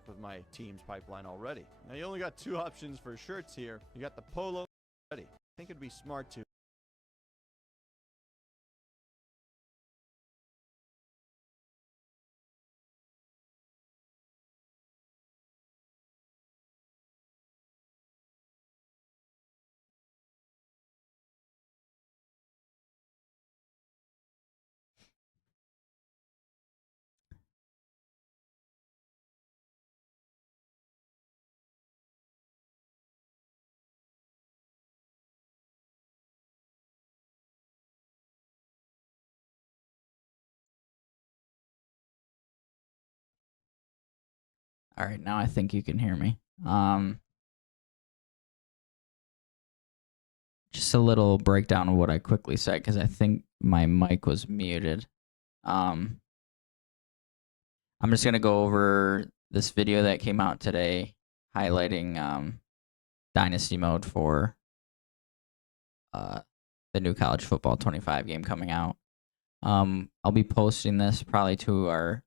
back with my team's pipeline already. Now you only got 2 options for shirts here. You got the polo ready. I think it'd be smart to All right, now I think you can hear me. Just a little breakdown of what I quickly said because I think my mic was muted. I'm just gonna go over this video that came out today, highlighting Dynasty mode for the new college football 25 game coming out. I'll be posting this probably to our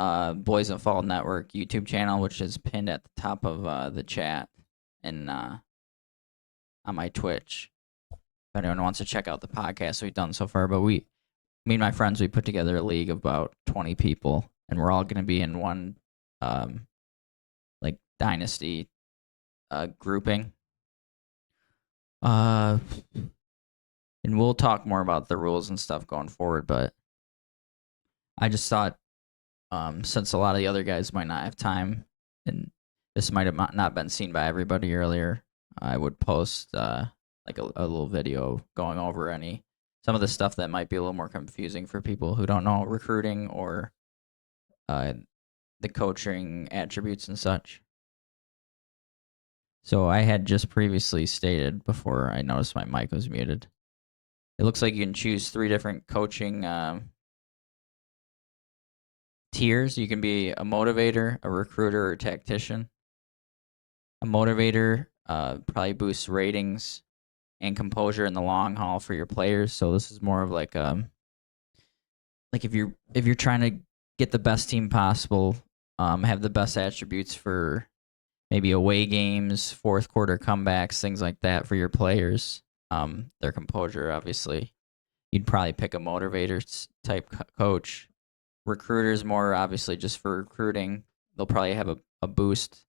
Boyz and Fall Network YouTube channel, which is pinned at the top of the chat and on my Twitch. If anyone wants to check out the podcast we've done so far, but me and my friends, we put together a league of about 20 people, and we're all going to be in one like Dynasty grouping. And we'll talk more about the rules and stuff going forward, but I just thought since a lot of the other guys might not have time, and this might have not been seen by everybody earlier, I would post like a little video going over some of the stuff that might be a little more confusing for people who don't know recruiting or the coaching attributes and such. So I had just previously stated before I noticed my mic was muted. It looks like you can choose 3 different coaching tiers. You can be a motivator, a recruiter, or a tactician. A motivator probably boosts ratings and composure in the long haul for your players. So this is more of like if you're trying to get the best team possible, have the best attributes for maybe away games, fourth quarter comebacks, things like that for your players. Their composure, obviously, you'd probably pick a motivator type coach. Recruiters more obviously just for recruiting. They'll probably have a boost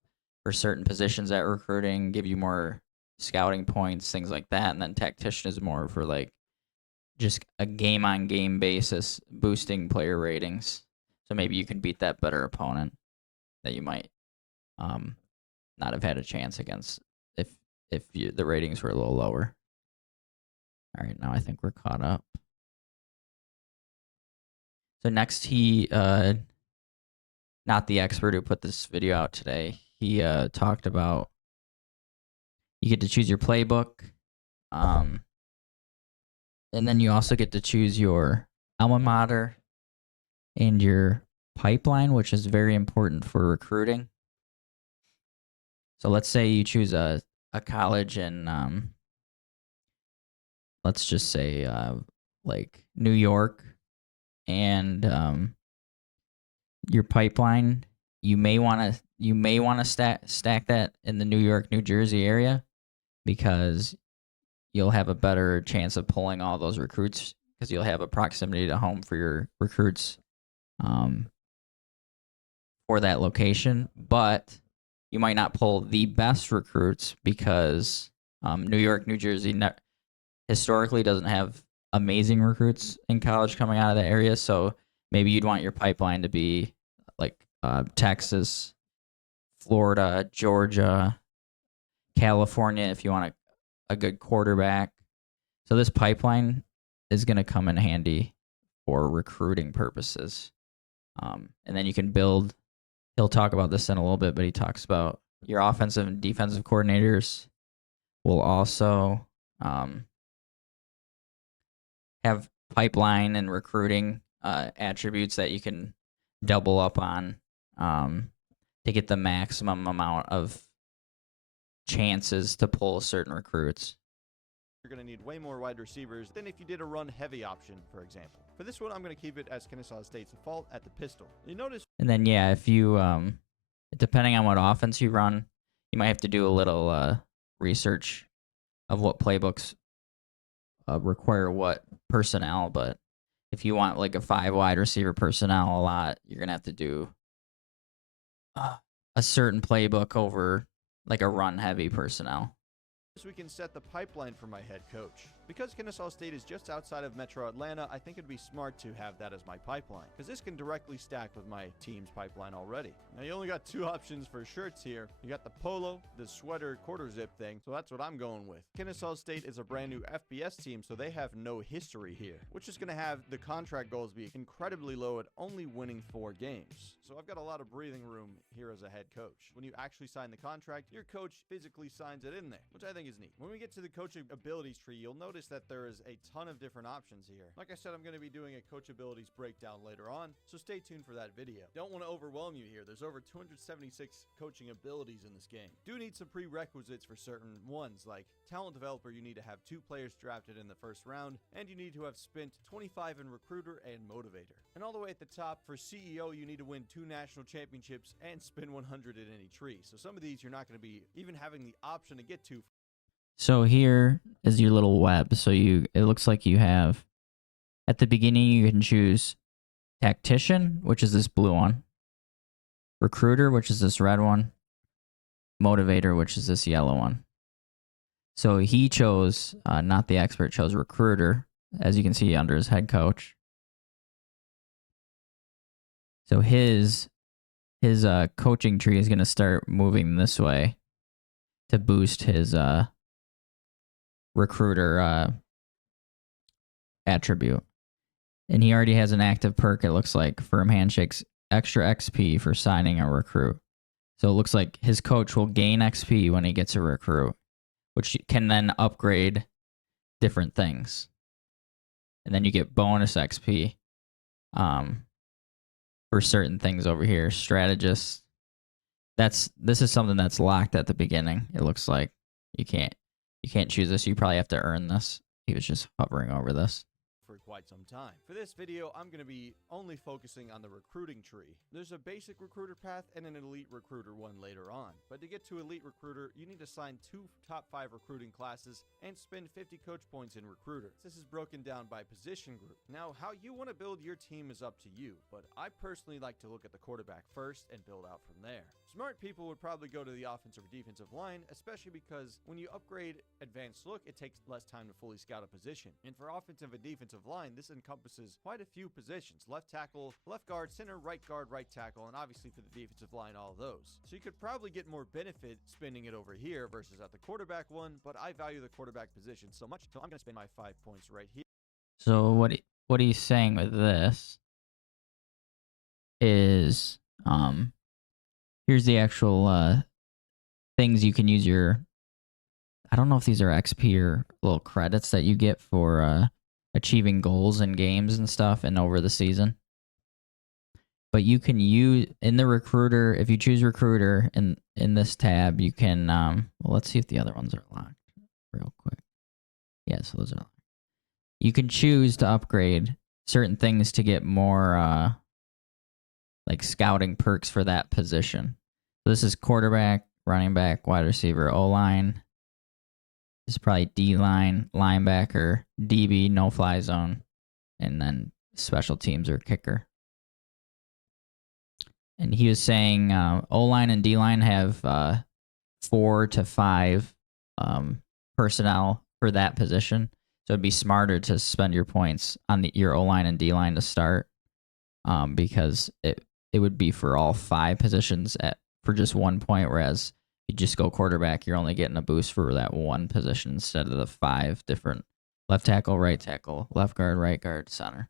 for certain positions at recruiting, give you more scouting points, things like that. And then tactician is more for like just a game on game basis, boosting player ratings. So maybe you can beat that better opponent that you might not have had a chance against if the ratings were a little lower. All right, now I think we're caught up. So next, he, not the expert who put this video out today, he talked about you get to choose your playbook, and then you also get to choose your alma mater and your pipeline, which is very important for recruiting. So let's say you choose a college in, let's just say like New York, and your pipeline, you may want to stack that in the New York, New Jersey area because you'll have a better chance of pulling all those recruits because you'll have a proximity to home for your recruits for that location. But you might not pull the best recruits because New York, New Jersey historically doesn't have amazing recruits in college coming out of the area. So maybe you'd want your pipeline to be like Texas, Florida, Georgia, California if you want a good quarterback. So this pipeline is going to come in handy for recruiting purposes. And then you can build, he'll talk about this in a little bit, but he talks about your offensive and defensive coordinators will also have pipeline and recruiting attributes that you can double up on to get the maximum amount of chances to pull certain recruits. You're going to need way more wide receivers than if you did a run-heavy option, for example. For this one, I'm going to keep it as Kennesaw State's default at the pistol. You notice... And then, yeah, if you Depending on what offense you run, you might have to do a little research of what playbooks require what personnel. But if you want like a 5 wide receiver personnel a lot, you're gonna have to do a certain playbook over like a run heavy personnel. We can set the pipeline for my head coach. Because Kennesaw State is just outside of Metro Atlanta, I think it'd be smart to have that as my pipeline, because this can directly stack with my team's pipeline already. Now, you only got 2 options for shirts here. You got the polo, the sweater quarter zip thing, so that's what I'm going with. Kennesaw State is a brand new FBS team, so they have no history here, which is going to have the contract goals be incredibly low at only winning 4 games. So I've got a lot of breathing room here as a head coach. When you actually sign the contract, your coach physically signs it in there, which I think is neat. When we get to the coaching abilities tree, you'll notice that there is a ton of different options here. Like I said, I'm going to be doing a coach abilities breakdown later on, so stay tuned for that video. Don't want to overwhelm you here. There's over 276 coaching abilities in this game. Do need some prerequisites for certain ones, like talent developer, you need to have 2 players drafted in the first round, and you need to have spent 25 in recruiter and motivator. And all the way at the top, for CEO, you need to win 2 national championships and spin 100 in any tree. So some of these you're not going to be even having the option to get to. So here is your little web. So it looks like you have, at the beginning, you can choose tactician, which is this blue one, recruiter, which is this red one, motivator, which is this yellow one. So he chose, not the expert, chose recruiter, as you can see under his head coach. So his coaching tree is going to start moving this way to boost his recruiter attribute. And he already has an active perk, it looks like, firm handshakes, extra XP for signing a recruit. So it looks like his coach will gain XP when he gets a recruit, which can then upgrade different things. And then you get bonus XP for certain things over here. Strategist. This is something that's locked at the beginning. It looks like you can't choose this. You probably have to earn this. He was just hovering over this for quite some time. For this video, I'm going to be only focusing on the recruiting tree. There's a basic recruiter path and an elite recruiter one later on. But to get to elite recruiter, you need to sign 2 top 5 recruiting classes and spend 50 coach points in recruiter. This is broken down by position group. Now, how you want to build your team is up to you, but I personally like to look at the quarterback first and build out from there. Smart people would probably go to the offensive or defensive line, especially because when you upgrade advanced look, it takes less time to fully scout a position. And for offensive and defensive line, this encompasses quite a few positions: left tackle, left guard, center, right guard, right tackle, and obviously for the defensive line, all of those. So you could probably get more benefit spending it over here versus at the quarterback one, but I value the quarterback position so much, so I'm going to spend my 5 points right here. So what he's saying with this is, here's the actual things you can use your, I don't know if these are XP or little credits that you get for achieving goals in games and stuff and over the season. But you can use, in the recruiter, if you choose recruiter in this tab, you can, well, let's see if the other ones are locked real quick. Yeah, so those are locked. You can choose to upgrade certain things to get more like scouting perks for that position. So this is quarterback, running back, wide receiver, O-line. This is probably D-line, linebacker, DB, no-fly zone, and then special teams or kicker. And he was saying O-line and D-line have 4 to 5 personnel for that position. So it'd be smarter to spend your points on your O-line and D-line to start, because it would be for all 5 positions for just 1 point, whereas you just go quarterback, you're only getting a boost for that 1 position instead of the 5 different left tackle, right guard, right guard, center.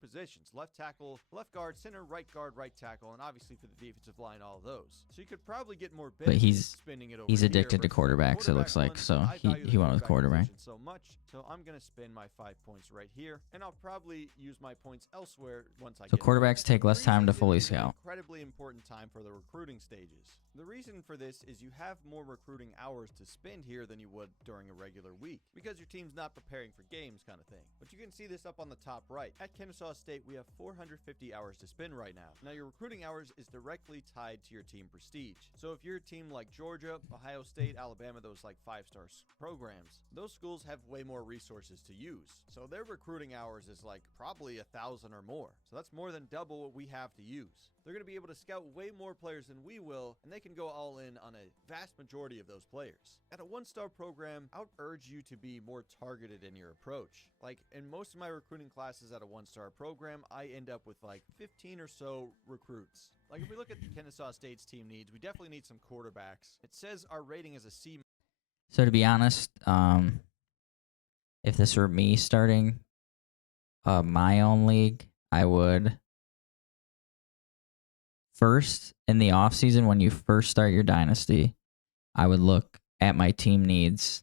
Positions: left tackle, left guard, center, right guard, right tackle, and obviously for the defensive line, all of those. So you could probably get more benefit spending it over he's addicted to here quarterbacks, it looks like, so he went with quarterback. So much, so I'm going to spend my 5 points right here, and I'll probably use my points elsewhere once I So get quarterbacks take less time to fully scout. Incredibly important time for the recruiting stages. The reason for this is you have more recruiting hours to spend here than you would during a regular week, because your team's not preparing for games kind of thing. But you can see this up on the top right. At Kennesaw Kennesaw State, we have 450 hours to spend right now. Now, your recruiting hours is directly tied to your team prestige. So if you're a team like Georgia, Ohio State, Alabama, those like 5-star programs, those schools have way more resources to use. So their recruiting hours is like probably 1,000 or more. So that's more than double what we have to use. They're going to be able to scout way more players than we will, and they can go all in on a vast majority of those players. At a 1-star program, I would urge you to be more targeted in your approach. Like in most of my recruiting classes at a 1-star program, I end up with like 15 or so recruits. Like if we look at Kennesaw State's team needs, we definitely need some quarterbacks. It says our rating is a C. So to be honest, if this were me starting my own league, I would first in the off season when you first start your dynasty, I would look at my team needs.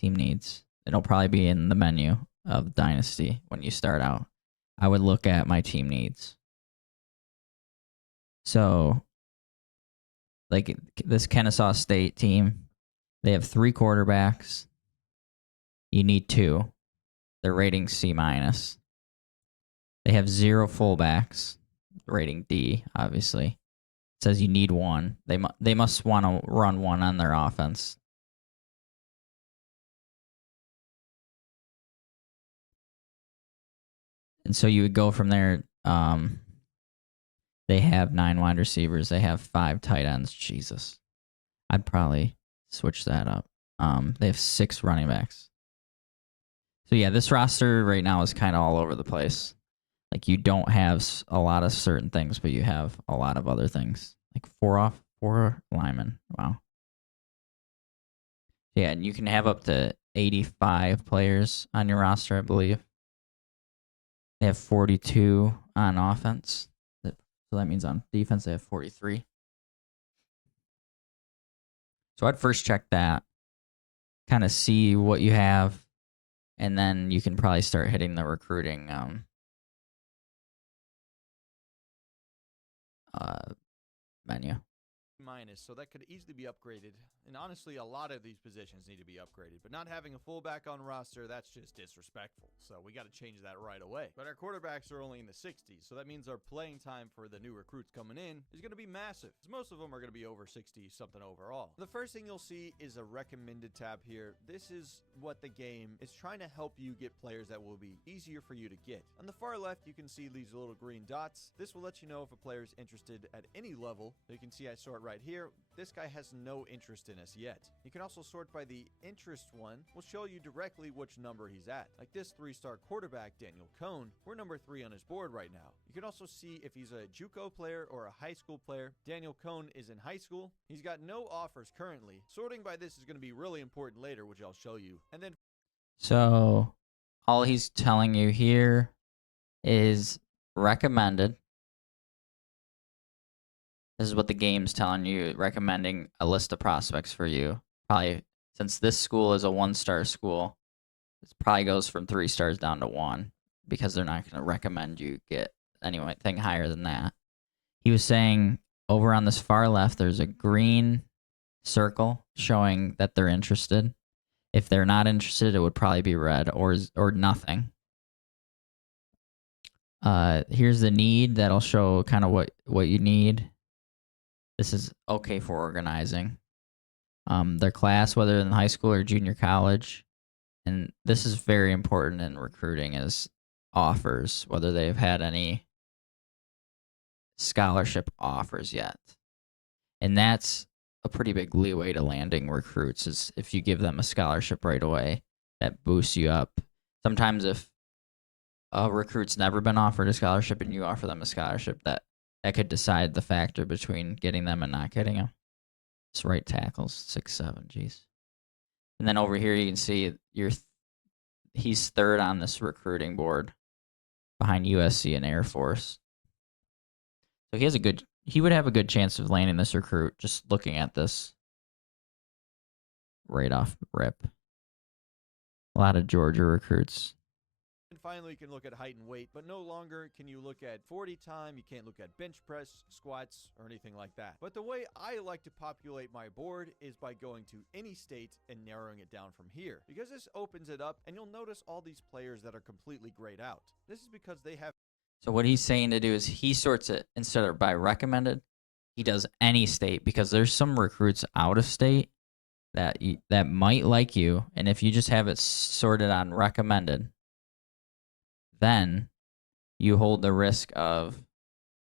Team needs. It'll probably be in the menu of dynasty when you start out. I would look at my team needs. So, like this Kennesaw State team, they have 3 quarterbacks. You need 2. Their rating C minus. They have 0 fullbacks. Rating D, obviously. It says you need 1. They must want to run 1 on their offense. And so you would go from there. They have 9 wide receivers. They have 5 tight ends. Jesus. I'd probably switch that up. They have 6 running backs. So yeah, this roster right now is kind of all over the place. Like you don't have a lot of certain things, but you have a lot of other things. Like 4 linemen. Wow. Yeah, and you can have up to 85 players on your roster, I believe. They have 42 on offense. So that means on defense they have 43. So I'd first check that, kind of see what you have, and then you can probably start hitting the recruiting menu. Minus, so that could easily be upgraded. And honestly, a lot of these positions need to be upgraded. But not having a fullback on roster, that's just disrespectful. So we got to change that right away. But our quarterbacks are only in the 60s, so that means our playing time for the new recruits coming in is going to be massive. Because most of them are going to be over 60 something overall. The first thing you'll see is a recommended tab here. This is what the game is trying to help you get players that will be easier for you to get. On the far left, you can see these little green dots. This will let you know if a player is interested at any level. So you can see I sort right here. This guy has no interest in us yet. You can also sort by the interest one. Will show you directly which number he's at. Like this 3-star quarterback, Daniel Cohn, we're number 3 on his board right now. You can also see if he's a JUCO player or a high school player. Daniel Cohn is in high school. He's got no offers currently. Sorting by this is going to be really important later, which I'll show you. And then So all he's telling you here is recommended. This is what the game's telling you, recommending a list of prospects for you. Probably, since this school is a 1-star school, it probably goes from 3 stars down to 1 because they're not going to recommend you get anything higher than that. He was saying over on this far left, there's a green circle showing that they're interested. If they're not interested, it would probably be red or nothing. Here's the need. That'll show kind of what you need. This is okay for organizing. Their class, whether in high school or junior college. And this is very important in recruiting is offers, whether they've had any scholarship offers yet. And that's a pretty big leeway to landing recruits is if you give them a scholarship right away, that boosts you up. Sometimes if a recruit's never been offered a scholarship and you offer them a scholarship, that could decide the factor between getting them and not getting them. It's right tackles, 6'7", geez. And then over here you can see he's 3rd on this recruiting board behind USC and Air Force. So he would have a good chance of landing this recruit just looking at this right off rip. A lot of Georgia recruits. And finally, you can look at height and weight, but no longer can you look at 40 time. You can't look at bench press, squats, or anything like that. But the way I like to populate my board is by going to any state and narrowing it down from here. Because this opens it up, and you'll notice all these players that are completely grayed out. This is because they have So what he's saying to do is he sorts it instead of by recommended, he does any state because there's some recruits out of state that might like you, and if you just have it sorted on recommended, then you hold the risk of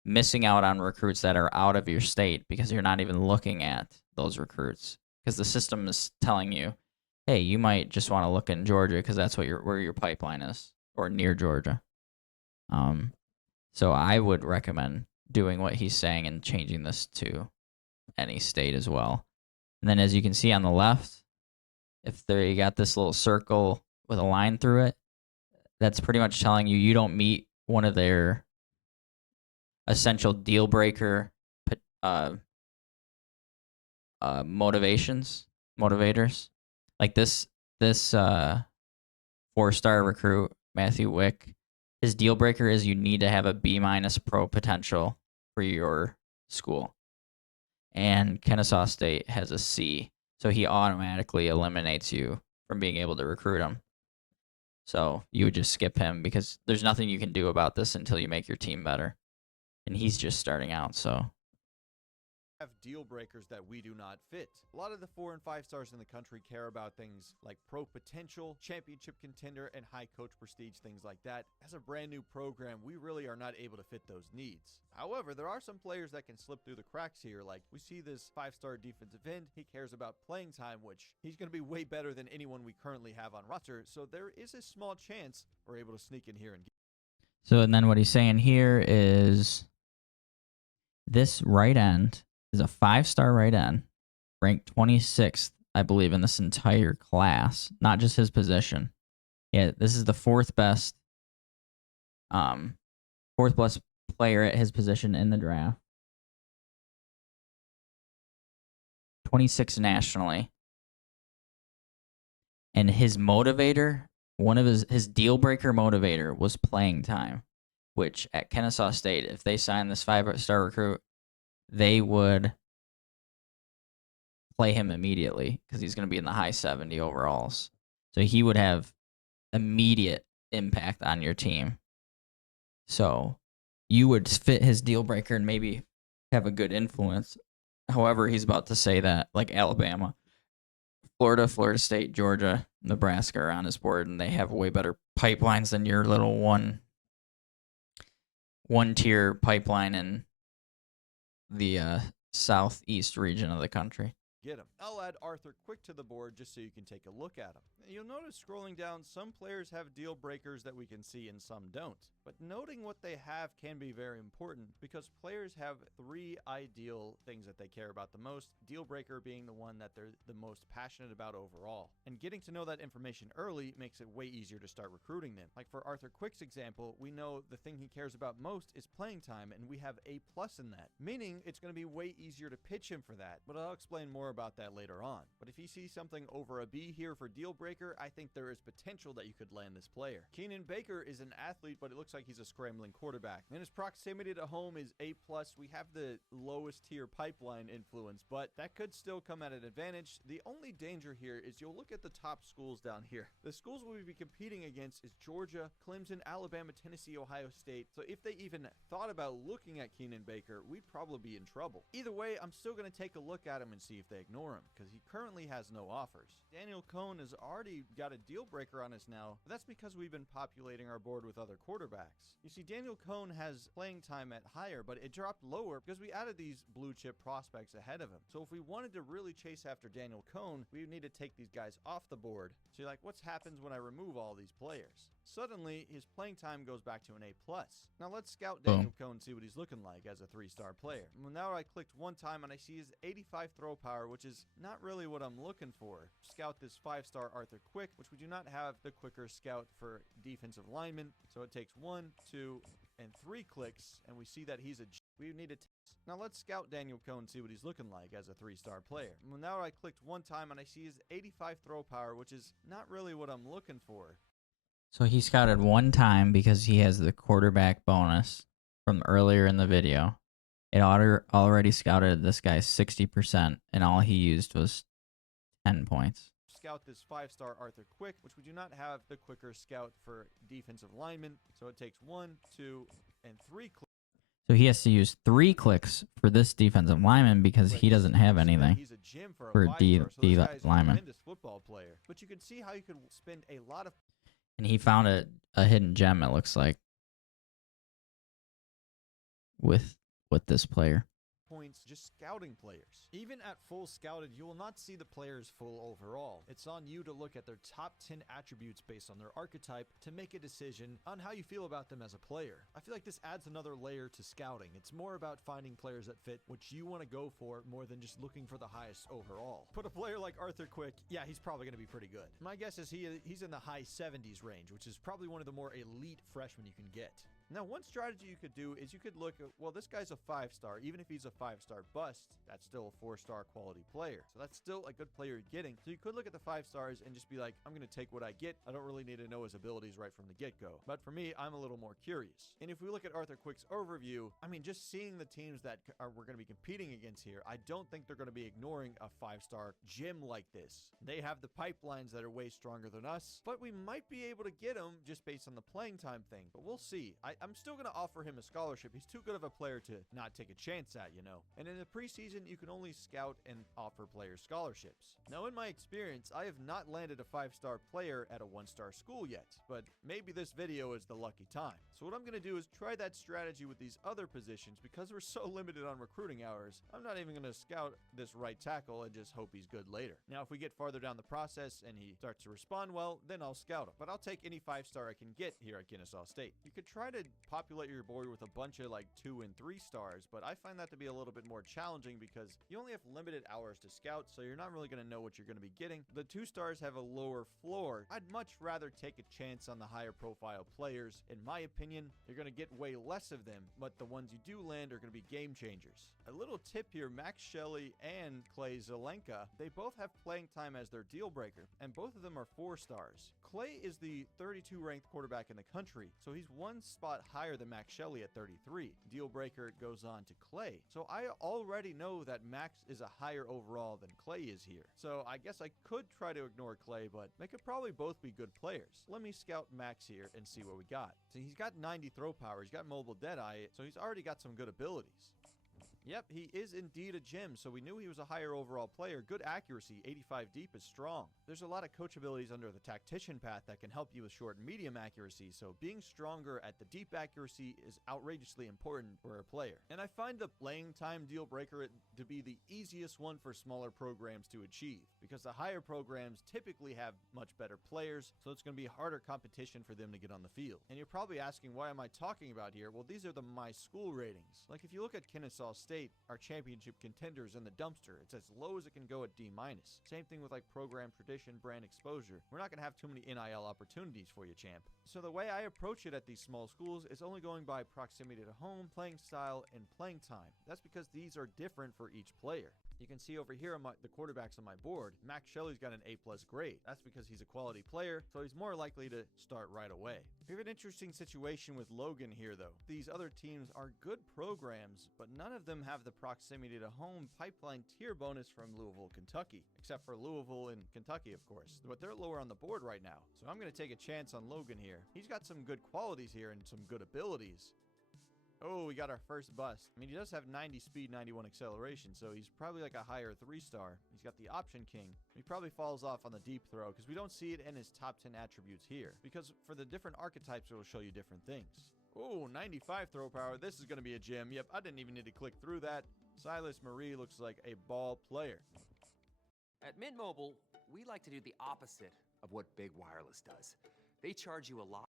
missing out on recruits that are out of your state because you're not even looking at those recruits because the system is telling you, hey, you might just want to look in Georgia because that's where your pipeline is, or near Georgia. So I would recommend doing what he's saying and changing this to any state as well. And then as you can see on the left, if there you got this little circle with a line through it, that's pretty much telling you you don't meet one of their essential deal breaker motivators. Like this 4-star recruit, Matthew Wick, his deal breaker is you need to have a B- pro potential for your school. And Kennesaw State has a C, so he automatically eliminates you from being able to recruit him. So you would just skip him because there's nothing you can do about this until you make your team better. And he's just starting out, so have deal breakers that we do not fit. A lot of the 4 and 5 stars in the country care about things like pro potential, championship contender, and high coach prestige, things like that. As a brand new program, we really are not able to fit those needs. However, there are some players that can slip through the cracks here. Like we see this 5-star defensive end, he cares about playing time, which he's going to be way better than anyone we currently have on roster. So there is a small chance we're able to sneak in here and get. So and then what he's saying here is this right end is a 5-star right end, ranked 26th, I believe, in this entire class, not just his position. Yeah, this is the fourth best player at his position in the draft. 26 nationally. And his motivator, one of his deal breaker motivator was playing time, which at Kennesaw State, if they signed this 5-star recruit, they would play him immediately because he's going to be in the high 70 overalls. So he would have immediate impact on your team. So you would fit his deal breaker and maybe have a good influence. However, he's about to say that like Alabama, Florida, Florida State, Georgia, Nebraska are on his board, and they have way better pipelines than your little one-tier pipeline in the southeast region of the country. Get him. I'll add Arthur Quick to the board just so you can take a look at him. You'll notice scrolling down, some players have deal breakers that we can see and some don't. But noting what they have can be very important because players have 3 ideal things that they care about the most, deal breaker being the one that they're the most passionate about overall. And getting to know that information early makes it way easier to start recruiting them. Like for Arthur Quick's example, we know the thing he cares about most is playing time, and we have A+ in that, meaning it's going to be way easier to pitch him for that. But I'll explain more about that later on. But if you see something over a B here for deal breaker, I think there is potential that you could land this player. Keenan Baker is an athlete, but it looks like he's a scrambling quarterback. And his proximity to home is A+. We have the lowest tier pipeline influence, but that could still come at an advantage. The only danger here is you'll look at the top schools down here. The schools we'll be competing against is Georgia, Clemson, Alabama, Tennessee, Ohio State. So if they even thought about looking at Keenan Baker, we'd probably be in trouble. Either way, I'm still going to take a look at him and see if they ignore him, because he currently has no offers. Daniel Cohn has already got a deal breaker on us now, but that's because we've been populating our board with other quarterbacks. You see, Daniel Cohn has playing time at higher, but it dropped lower because we added these blue chip prospects ahead of him. So if we wanted to really chase after Daniel Cohn, we would need to take these guys off the board. So you're like, what happens when I remove all these players? Suddenly, his playing time goes back to an A+. Now let's scout Daniel Cohn and see what he's looking like as a 3-star player. Well, now I clicked one time and I see his 85 throw power, which is not really what I'm looking for. Scout this 5-star Arthur Quick, which we do not have the quicker scout for defensive lineman. So it takes 1, 2, and 3 clicks, and we see that he's a G. We need to now let's scout Daniel Cohn and see what he's looking like as a 3-star player. Well, now I clicked one time and I see his 85 throw power, which is not really what I'm looking for. So he scouted one time because he has the quarterback bonus from earlier in the video. It already scouted this guy 60%, and all he used was 10 points. Scout this 5-star Arthur Quick, which we do not have the quicker scout for defensive lineman. So it takes 1, 2, and 3 clicks. So he has to use 3 clicks for this defensive lineman because he doesn't have anything He's a gym for a for D so this guy is a lineman. tremendous football player. But you can see how you could spend a lot of And he found a hidden gem, it looks like, with this player. points just scouting players. Even at full scouted, you will not see the players full overall. It's on you to look at their top 10 attributes based on their archetype to make a decision on how you feel about them as a player. I feel like this adds another layer to scouting. It's more about finding players that fit what you want to go for more than just looking for the highest overall. Put a player like Arthur Quick, yeah, he's probably going to be pretty good. My guess is he's in the high 70s range, which is probably one of the more elite freshmen you can get. Now, one strategy you could do is you could look at, well, this guy's a 5-star. Even if he's a 5-star bust, that's still a 4-star quality player. So that's still a good player you're getting. So you could look at the 5 stars and just be like, I'm going to take what I get. I don't really need to know his abilities right from the get-go. But for me, I'm a little more curious. And if we look at Arthur Quick's overview, I mean, just seeing the teams that we're going to be competing against here, I don't think they're going to be ignoring a 5-star gym like this. They have the pipelines that are way stronger than us, but we might be able to get him just based on the playing time thing. But we'll see. I'm still going to offer him a scholarship. He's too good of a player to not take a chance at, you know. And in the preseason, you can only scout and offer players scholarships. Now, in my experience, I have not landed a 5-star player at a 1-star school yet, but maybe this video is the lucky time. So what I'm going to do is try that strategy with these other positions. Because we're so limited on recruiting hours, I'm not even going to scout this right tackle and just hope he's good later. Now, if we get farther down the process and he starts to respond well, then I'll scout him. But I'll take any 5-star I can get here at Kennesaw State. You could try to populate your board with a bunch of like 2 and 3 stars, but I find that to be a little bit more challenging because you only have limited hours to scout, so you're not really going to know what you're going to be getting. The 2 stars have a lower floor. I'd much rather take a chance on the higher profile players. In my opinion, you're going to get way less of them, but the ones you do land are going to be game changers. A little tip here, Max Shelley and Clay Zelenka, they both have playing time as their deal breaker, and both of them are 4 stars. Clay is the 32 ranked quarterback in the country, so he's 1 spot higher than Max Shelley at 33. Deal breaker goes on to Clay. So I already know that Max is a higher overall than Clay is here. So I guess I could try to ignore Clay, but they could probably both be good players. Let me scout Max here and see what we got. So he's got 90 throw power. He's got mobile deadeye, so he's already got some good abilities. Yep, he is indeed a gem, so we knew he was a higher overall player. Good accuracy, 85 deep is strong. There's a lot of coach abilities under the tactician path that can help you with short and medium accuracy, so being stronger at the deep accuracy is outrageously important for a player. And I find the playing time deal breaker to be the easiest one for smaller programs to achieve, because the higher programs typically have much better players, so it's going to be harder competition for them to get on the field. And you're probably asking, why am I talking about here? Well, these are the My School ratings. Like if you look at Kennesaw State, our championship contenders in the dumpster. It's as low as it can go at D-. Same thing with like program tradition, brand exposure. We're not going to have too many NIL opportunities for you, champ. So the way I approach it at these small schools is only going by proximity to home, playing style, and playing time. That's because these are different for each player. You can see over here on the quarterbacks on my board, Max Shelley's got an A+ grade. That's because he's a quality player, so he's more likely to start right away. We have an interesting situation with Logan here, though. These other teams are good programs, but none of them have the proximity to home pipeline tier bonus from Louisville, Kentucky, except for Louisville and Kentucky, of course. But they're lower on the board right now, so I'm going to take a chance on Logan here. He's got some good qualities here and some good abilities. Oh, we got our first bust. I mean, he does have 90 speed, 91 acceleration, so he's probably like a higher 3-star. He's got the option king. He probably falls off on the deep throw because we don't see it in his top 10 attributes here. Because for the different archetypes, it will show you different things. Oh, 95 throw power. This is going to be a gem. Yep, I didn't even need to click through that. Silas Marie looks like a ball player. At Mint Mobile, we like to do the opposite of what Big Wireless does. They charge you a lot.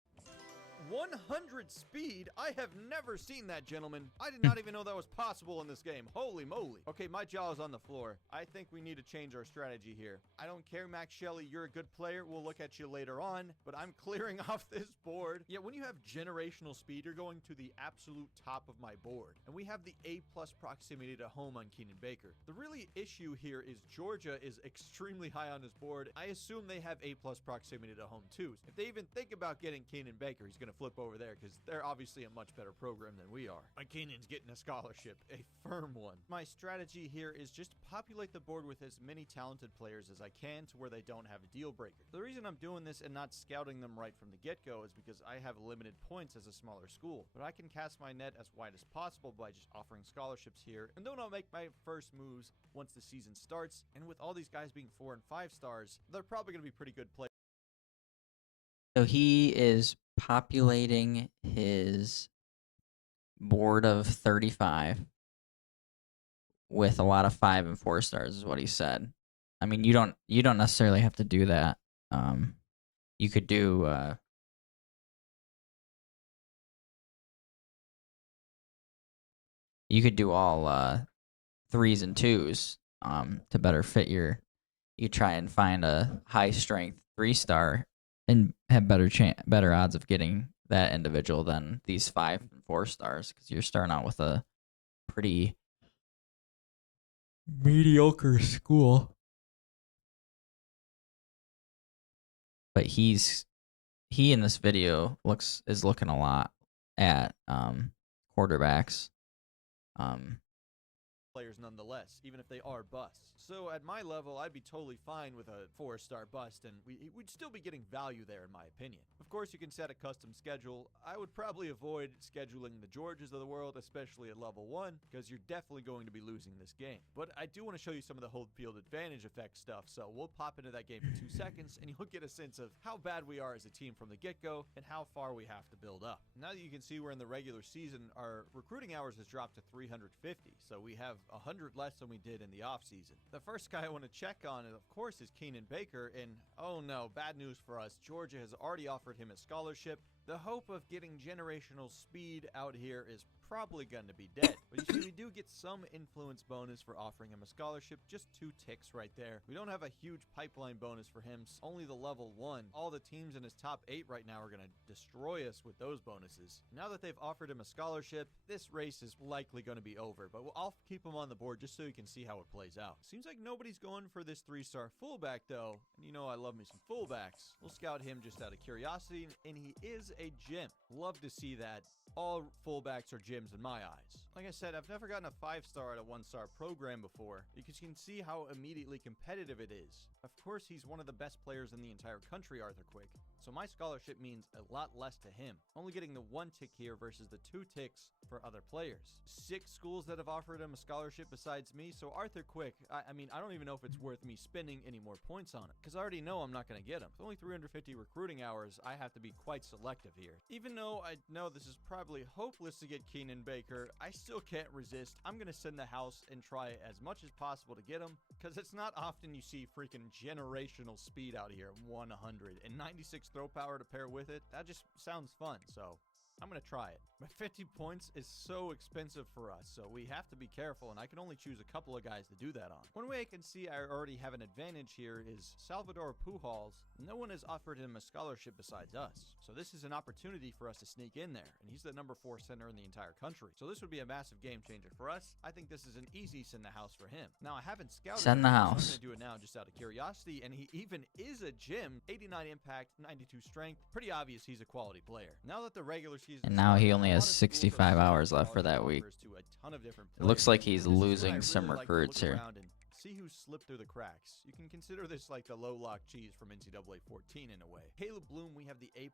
100 speed? I have never seen that, gentlemen. I did not even know that was possible in this game. Holy moly. Okay, my jaw is on the floor. I think we need to change our strategy here. I don't care, Max Shelley. You're a good player. We'll look at you later on, but I'm clearing off this board. Yeah, when you have generational speed, you're going to the absolute top of my board. And we have the A+ proximity to home on Keenan Baker. The really issue here is Georgia is extremely high on his board. I assume they have A+ proximity to home too. If they even think about getting Keenan Baker, he's going to flip over there because they're obviously a much better program than we are. My Keenan's getting a scholarship, a firm one. My strategy here is just to populate the board with as many talented players as I can to where they don't have a deal breaker. The reason I'm doing this and not scouting them right from the get-go is because I have limited points as a smaller school, but I can cast my net as wide as possible by just offering scholarships here, and then I'll make my first moves once the season starts. And with all these guys being 4 and 5 stars, they're probably going to be pretty good players. So he is populating his board of 35 with a lot of 5 and 4 stars, is what he said. I mean, you don't necessarily have to do that. You could do all 3s and 2s to better fit your. You try and find a high strength 3-star and have better odds of getting that individual than these 5 and 4 stars, because you're starting out with a pretty mediocre school. But he in this video is looking a lot at quarterbacks. Players nonetheless, even if they are busts. So at my level, I'd be totally fine with a 4-star bust, and we'd still be getting value there, in my opinion. Of course, you can set a custom schedule. I would probably avoid scheduling the Georges of the world, especially at level 1, because you're definitely going to be losing this game. But I do want to show you some of the home field advantage effect stuff, so we'll pop into that game for 2 seconds, and you'll get a sense of how bad we are as a team from the get-go, and how far we have to build up. Now that you can see we're in the regular season, our recruiting hours has dropped to 350, so we have 100 less than we did in the offseason. The first guy I want to check on, of course, is Keenan Baker, and oh no, bad news for us. Georgia has already offered him a scholarship. The hope of getting generational speed out here is probably going to be dead. But you see, we do get some influence bonus for offering him a scholarship, just 2 ticks right there. We don't have a huge pipeline bonus for him, only the level 1. All the teams in his top 8 right now are going to destroy us with those bonuses. Now that they've offered him a scholarship, this race is likely going to be over, but I'll keep him on the board just so you can see how it plays out. Seems like nobody's going for this 3-star fullback though, and you know I love me some fullbacks. We'll scout him just out of curiosity, and he is a gem. Love to see that. All fullbacks are gems in my eyes. Like I said, I've never gotten a 5-star at a 1-star program before, because you can see how immediately competitive it is. Of course, he's one of the best players in the entire country, Arthur Quick, so my scholarship means a lot less to him. Only getting the 1 tick here versus the 2 ticks for other players. 6 schools that have offered him a scholarship besides me, so Arthur Quick, I mean, I don't even know if it's worth me spending any more points on it, because I already know I'm not going to get him. With only 350 recruiting hours, I have to be quite selective here. Even though I know this is probably hopeless to get Keenan Baker, I still can't resist. I'm going to send the house and try as much as possible to get him, because it's not often you see freaking generational speed out here. 100 and 96 throw power to pair with it. That just sounds fun, so I'm going to try it. But 50 points is so expensive for us, so we have to be careful, and I can only choose a couple of guys to do that on. One way I can see I already have an advantage here is Salvador Pujols. No one has offered him a scholarship besides us, so this is an opportunity for us to sneak in there, and he's the number 4 center in the entire country. So this would be a massive game changer for us. I think this is an easy send the house for him. Now, I haven't scouted Send the him, so I'm house. going to do it now just out of curiosity, and he even is a gem. 89 impact, 92 strength. Pretty obvious he's a quality player. Now that the regular season And now he started, only a has lot of schools 65 are hours offering left for that week. offers to a ton of different It looks players. like he's This is when I losing really some like to recruits look here. around and see who slipped through the cracks. You can consider this like the low lock cheese from NCAA 14 in a way. Caleb Bloom, we have the A+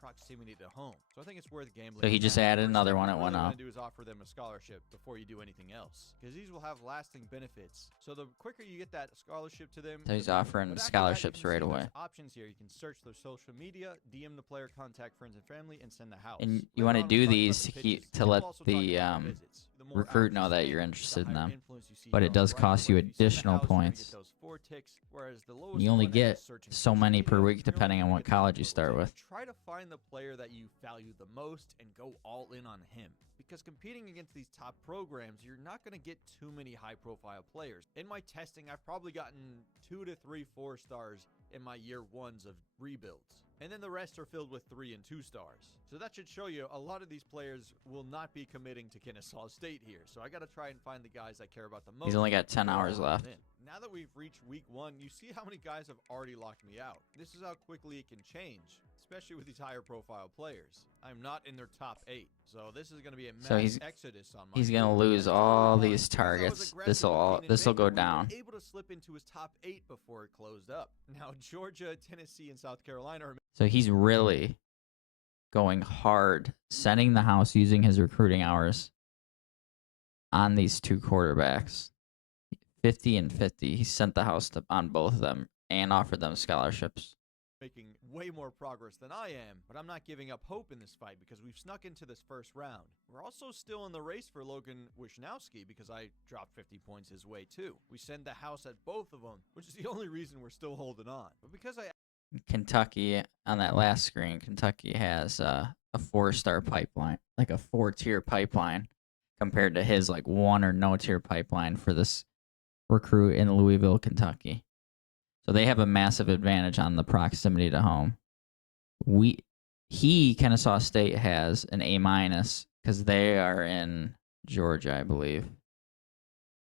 proximity to home, so I think it's worth gambling. So he on just that. added First another thing one you at really one wanna up. do is offer them a scholarship before you do anything else, because these will have lasting benefits. So the quicker you get that scholarship to them, So he's the better. offering But after that, you scholarships can right see away. there's options here. You can search their social media, DM the player, contact friends and family, and send the house. And you Later want to on, do we'll talk about these the to pitches, to and let we'll also talk the about visits. The more recruit hours you know that spend, you're the interested in higher them. influence you see But here it on the does right. cost But you if you send the additional house, you're gonna points. get those 4 ticks, whereas the And lowest you only one, get just searching so social many per media, week you're only depending on gonna what get the college you equivalent. start with. Try to find the player that you value the most and go all in on him. Because competing against these top programs, you're not going to get too many high-profile players. In my testing, I've probably gotten 2 to 3 4-stars in my year 1s of rebuilds. And then the rest are filled with 3 and 2 stars. So that should show you a lot of these players will not be committing to Kennesaw State here. So I got to try and find the guys I care about the most. He's only got and 10 go hours all left. in. Now that we've reached week 1, you see how many guys have already locked me out. This is how quickly it can change. especially with these higher profile players. I'm not in their top 8, so this is going to be a mass So he's exodus on my He's gonna board. lose That's all totally fine, these because I was targets. aggressive with being in This'll vain, go but we were down. able to slip into his top 8 before it closed up. Now Georgia, Tennessee, and South Carolina are So he's really going hard, setting the house using his recruiting hours on these two quarterbacks. 50 and 50. He sent the house on both of them and offered them scholarships. making way more progress than I am, but I'm not giving up hope in this fight because we've snuck into this first round. We're also still in the race for Logan Wisnowski because I dropped 50 points his way too. We send the house at both of them, which is the only reason we're still holding on. But because I Kentucky, on that last screen, Kentucky has a 4-star pipeline, like a 4-tier pipeline, compared to his like 1 or no tier pipeline for this recruit in Louisville, Kentucky. So they have a massive advantage on the proximity to home. Kennesaw State has an A- because they are in Georgia, I believe.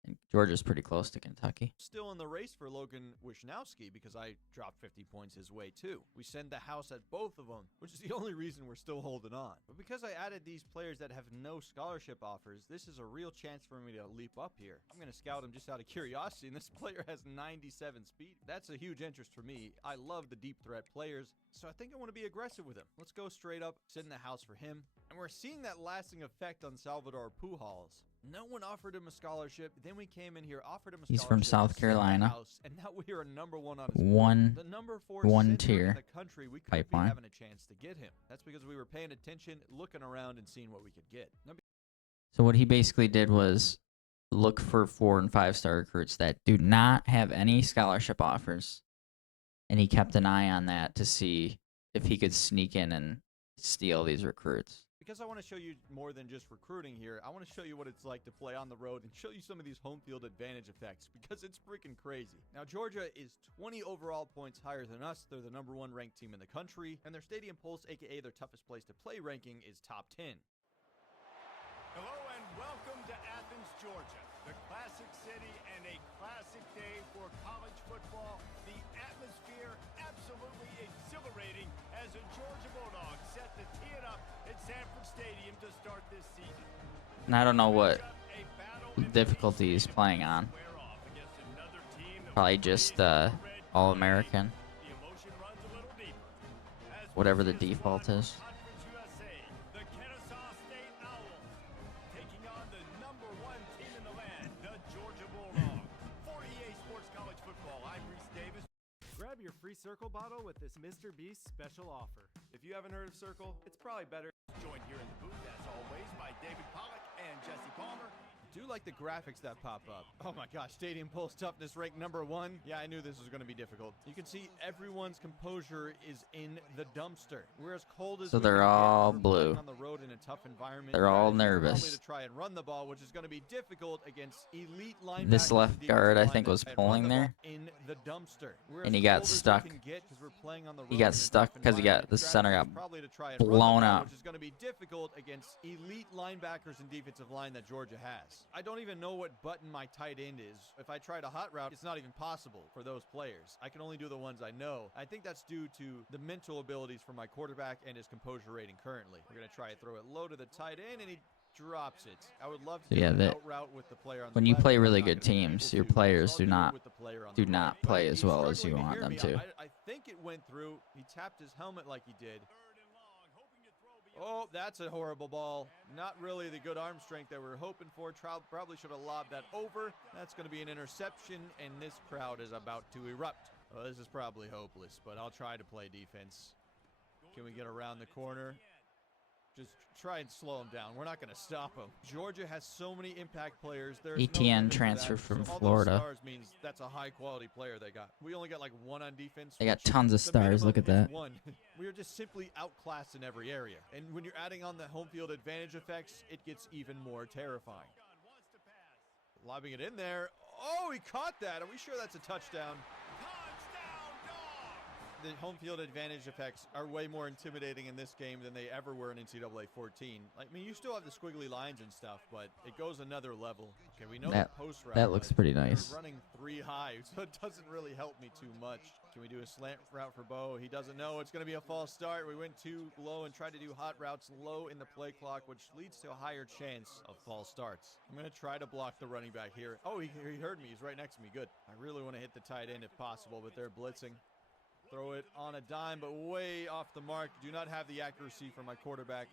And Georgia's pretty close to Kentucky. Still in the race for Logan Wisnowski because I dropped 50 points his way too. We send the house at both of them, which is the only reason we're still holding on. But because I added these players that have no scholarship offers, this is a real chance for me to leap up here. I'm going to scout him just out of curiosity, and this player has 97 speed. That's a huge interest for me. I love the deep threat players, so I think I want to be aggressive with him. Let's go straight up, sit in the house for him. And we're seeing that lasting effect on Salvador Pujols. No one offered him a scholarship. Then we came in here, offered him a scholarship. He's from South sent the Carolina. house, and now we are number 1 on his board. The number 4 one center tier in the country. We could be having a chance to get him. That's because we were paying attention, looking around, and seeing what we could get. So what he basically did was look for 4- and 5-star recruits that do not have any scholarship offers, and he kept an eye on that to see if he could sneak in and steal these recruits. Because I want to show you more than just recruiting here, I want to show you what it's like to play on the road and show you some of these home field advantage effects because it's freaking crazy. Now, Georgia is 20 overall points higher than us. They're the number 1 ranked team in the country, and their Stadium Pulse, aka their toughest place to play ranking, is top 10. Hello and welcome to Athens, Georgia, the classic city and a classic day for college football. The atmosphere absolutely exhilarating as the Georgia Bulldogs set to tee it up at Sanford Stadium to start this season. And I don't know what difficulty he's playing on. Probably just All-American. Whatever the default is. Grab your free Circle bottle with this Mr. Beast special offer. If you haven't heard of Circle, it's probably better. Joined here in the booth, as always, by David Pollack and Jesse Palmer. I do like the graphics that pop up. Oh my gosh, Stadium Pulse toughness ranked number 1. Yeah, I knew this was going to be difficult. You can see everyone's composure is in the dumpster. We're as cold as So we they're can get. all We're blue. playing on the road in a tough environment. They're all Probably nervous. to try and run the ball, which is going to be difficult against elite linebackers. This left and guard, I defensive think, was linemen. pulling Run the there. ball in the dumpster. We're And as he got cold as we stuck. can get 'cause we're playing on the He road got in a stuck tough 'cause he got- environment. the center Strategy is got probably to try and run the blown ball, out. which is going to be difficult against elite linebackers and defensive line that Georgia has. I don't even know what button my tight end is. If I tried a hot route, it's not even possible for those players. I can only do the ones I know. I think that's due to the mental abilities for my quarterback and his composure rating currently. We're going to try to throw it low to the tight end, and he drops it. I would love to do an out route with the player on the when you left, play but I'm really not good gonna be able teams, your to, so players I'll do it not with the player on the right. play But as he's well as you struggling to want hear them me. to. I think it went through. He tapped his helmet like he did. Oh, that's a horrible ball. Not really the good arm strength that we're hoping for. Probably should have lobbed that over. That's going to be an interception, and this crowd is about to erupt. Well, this is probably hopeless, but I'll try to play defense. Can we get around the corner? Just try and slow him down. We're not going to stop him. Georgia has so many impact players. There's no ETN limit to transfer that. from So all those Florida. stars means that's a high-quality player they got. We only got like 1 on defense. They got which tons of the stars. Look minimum at is that. 1. We are just simply outclassed in every area. And when you're adding on the home field advantage effects, it gets even more terrifying. Lobbing it in there. Oh, he caught that. Are we sure that's a touchdown? The home field advantage effects are way more intimidating in this game than they ever were in NCAA 14. I mean, you still have the squiggly lines and stuff, but it goes another level. Okay, we know That- the post route. that looks but pretty they're nice. Running 3 3 high, so it doesn't really help me too much. Can we do a slant route for Bo? He doesn't know. It's going to be a false start. We went too low and tried to do hot routes low in the play clock, which leads to a higher chance of false starts. I'm going to try to block the running back here. Oh, he heard me. He's right next to me. Good. I really want to hit the tight end if possible, but they're blitzing. Throw it on a dime, but way off the mark. Do not have the accuracy for my quarterback.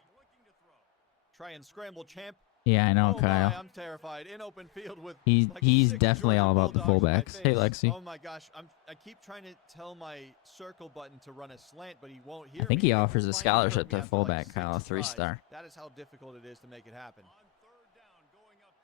Try and scramble, champ. Yeah, I know, Oh Kyle. my, I'm terrified. In open field with He's like he's 6 definitely all Georgia about the Bulldogs fullbacks. in Hey, my face. Lexi. Oh my gosh, I keep trying to tell my circle button to run a slant, but he won't hear I think me. he offers a Finally scholarship heard me to after, like, fullback, Kyle, 6 tries. 3-star. That is how difficult it is to make it happen.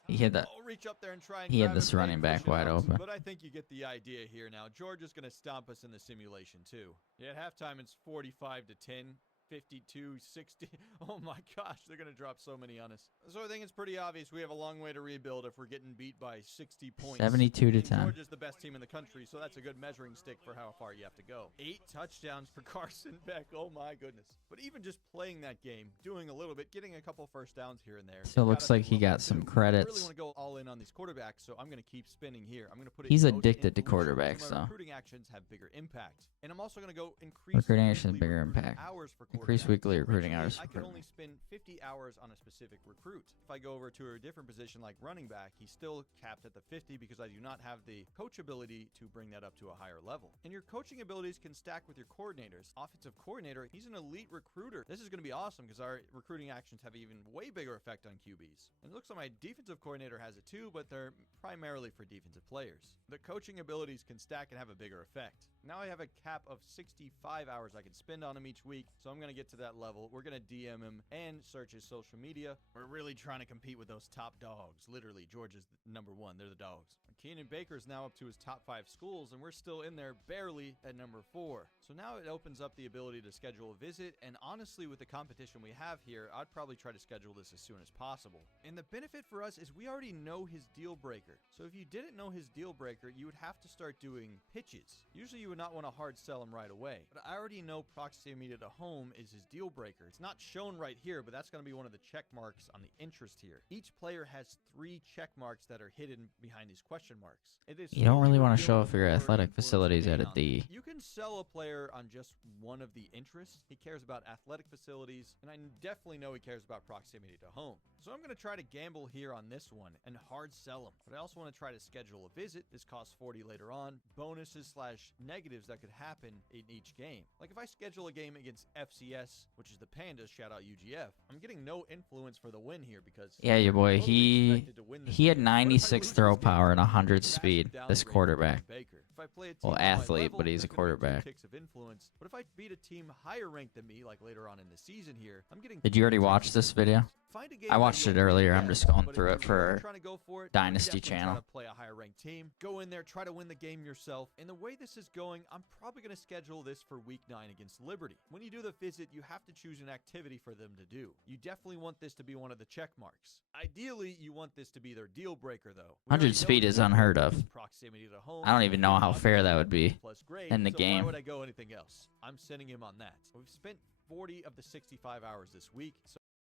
He had that. Oh, reach up there and try and He had grab this it, running push back it wide out. open. But I think you get the idea here now. Georgia's going to stomp us in the simulation too. Yeah, at halftime it's 45-10. 52, 60. Oh my gosh, they're going to drop so many on us. So I think it's pretty obvious we have a long way to rebuild if we're getting beat by 60 points. 72 to 10. Georgia's the best team in the country, so that's a good measuring stick for how far you have to go. 8 touchdowns for Carson Beck. Oh my goodness. But even just playing that game, doing a little bit, getting a couple first downs here and there. Still looks like he got some I really credits. want to go all in on these quarterbacks, so I'm going to keep spinning here. I'm going to put it He's in most addicted to influential, quarterbacks, so my though. recruiting actions have bigger impact. And I'm also going to go increase Recruiting actions, weekly bigger recruiting impact. hours for Increase quarterbacks. weekly recruiting Originally, hours I for could only spend 50 hours on a specific recruit. If I go over to a different position like running back, he's still capped at the 50 because I do not have the coach ability to bring that up to a higher level. And your coaching abilities can stack with your coordinators. Offensive coordinator, he's an elite recruiter. This is going to be awesome because our recruiting actions have even way bigger effect on QBs. And it looks like my defensive coordinator has it too, but they're primarily for defensive players. The coaching abilities can stack and have a bigger effect. Now I have a cap of 65 hours I can spend on him each week, so I'm going to get to that level. We're going to DM him and search his social media. We're really trying to compete with those top dogs. Literally, Georgia's number 1. They're the dogs. Keenan Baker's now up to his top 5 schools, and we're still in there barely at number 4. So now it opens up the ability to schedule a visit, and honestly, with the competition we have here, I'd probably try to schedule this as soon as possible. And the benefit for us is we already know his deal breaker. So if you didn't know his deal breaker, you would have to start doing pitches. Usually you would not want to hard sell him right away. But I already know proximity to home is his deal breaker. It's not shown right here, but that's going to be one of the check marks on the interest here. Each player has 3 check marks that are hidden behind these question marks. You don't really want to show off your athletic facilities at a D. You can sell a player on just one of the interests. He cares about athletic facilities, and I definitely know he cares about proximity to home. So I'm going to try to gamble here on this one and hard sell him. But I also want to try to schedule a visit. This costs 40 later on. Bonuses / negatives that could happen in each game. Like if I schedule a game against FCS, which is the Pandas, shout out UGF, I'm getting no influence for the win here because Yeah, your boy. totally He expected to win this had game. What if I 96 lose throw this game? power and I'm 100 massive speed. This downgrade quarterback. for Baker. If I play a team Well, on my athlete, level, but he's a there's gonna be 2 quarterback. ticks of influence. But if I beat a team higher ranked than me, like later on in the season here, I'm getting. Did you already 3 watch ticks this of video? influence. Find a game I that watched you'll it earlier. I'm win, just going but if through you're it for trying to go for it, Dynasty definitely try channel. to play a higher ranked team. Go in there, try to win the game yourself. And the way this is going, I'm probably going to schedule this for week 9 against Liberty. When you do the visit, you have to choose an activity for them to do. You definitely want this to be one of the check marks. Ideally, you want this to be their deal breaker, though. We 100 already know speed his is deal unheard breaker of. is proximity to home. I don't even know how fair that would be Plus grade, in the so Why game. would I go anything else? I'm sending him on that. We've spent 40 of the 65 hours this week.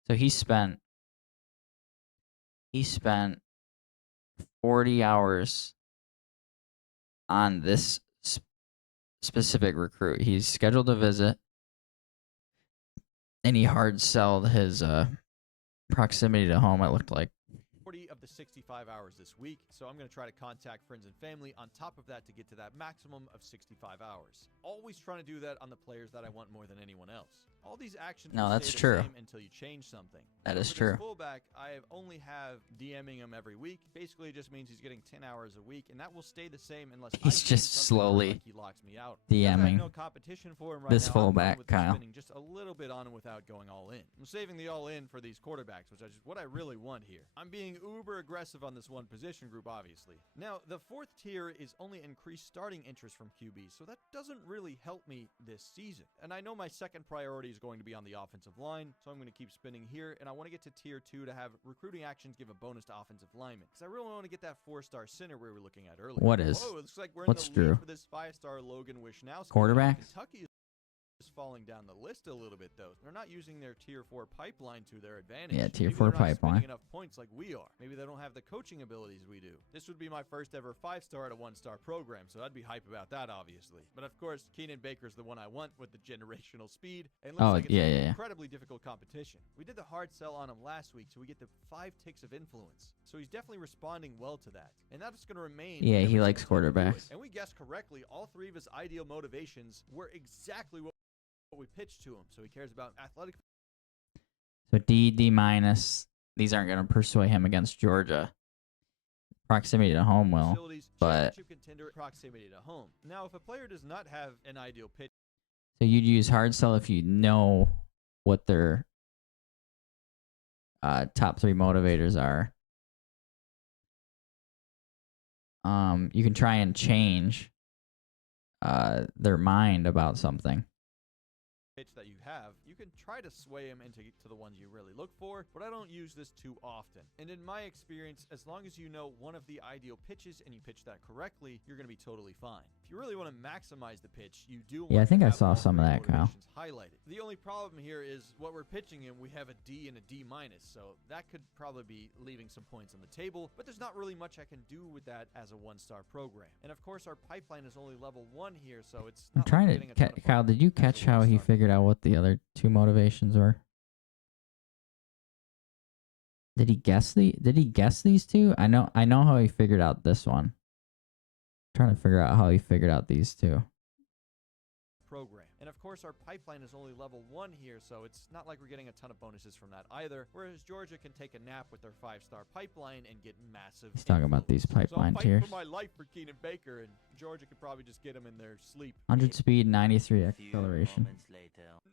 So he spent 40 hours on this specific recruit. He's scheduled a visit, and he hard sold his proximity to home, it looked like. 40 of the 65 hours this week, so I'm going to try to contact friends and family on top of that to get to that maximum of 65 hours. Always trying to do that on the players that I want more than anyone else. All these actions No, will that's stay the true. same until you change something. That So is for true. this fullback, I only have DMing him every week. Basically, it just means he's getting 10 hours a week, and that will stay the same unless I He's change just something or slowly like he locks me out. Because I have DMing no competition for him right this now, I'm fine fullback, with him Kyle. spending just a little bit on him without going all in. I'm saving the all in for these quarterbacks, which is what I really want here. I'm being uber aggressive on this one position group, obviously. Now, the 4th tier is only increased starting interest from QB, so that doesn't really help me this season. And I know my second priority is going to be on the offensive line, so I'm going to keep spinning here, and I want to get to tier 2 to have recruiting actions give a bonus to offensive linemen, because I really want to get that 4-star center we were looking at earlier. What is? Oh, it looks like we're What's in the lead Drew? for this 5-star Logan Wishnowski. Quarterback? Kentucky is falling down the list a little bit, though. They're not using their tier 4 pipeline to their advantage. Yeah, tier Maybe 4 they're not pipeline. spending enough points like we are. Maybe they don't have the coaching abilities we do. This would be my first ever 5-star at a 1-star program, so I'd be hype about that, obviously. But of course, Keenan Baker's the one I want with the generational speed, and looks like it's an incredibly difficult competition. We did the hard sell on him last week, so we get the 5 ticks of influence. So he's definitely responding well to that, and that's going to remain. Yeah, he likes quarterbacks. And we guessed correctly. All 3 of his ideal motivations were exactly what we pitched to him. So he cares about athletic. So D minus. These aren't going to persuade him against Georgia. Proximity to home will, but Contender, proximity to home. Now, if a player does not have an ideal pitch, so you'd use hard sell if you know what their top 3 motivators are. You can try and change their mind about something. pitch that you have, you can try to sway him into the ones you really look for, but I don't use this too often. And in my experience, as long as you know one of the ideal pitches and you pitch that correctly, you're going to be totally fine. If you really want to maximize the pitch, you do want I think to I have saw all some of 3 that, Kyle. motivations highlighted. The only problem here is what we're pitching him, we have a D and a D minus, so that could probably be leaving some points on the table, but there's not really much I can do with that as a 1-star program. And of course, our pipeline is only level 1 here, so it's I'm not trying like to getting a ton of Kyle, points did you as a catch how he 1-star. figured out what the other 2 motivations were? Did he guess these 2? I know how he figured out this one. I'm trying to figure out how he figured out these 2. Program. And of course, our pipeline is only level 1 here, so it's not like we're getting a ton of bonuses from that either. Whereas Georgia can take a nap with their 5-star pipeline and get massive. He's talking about these influence. pipeline so I'm fighting tiers. for my life for Keenan Baker, and Georgia could probably just get him in their sleep. 100 speed, 93 acceleration.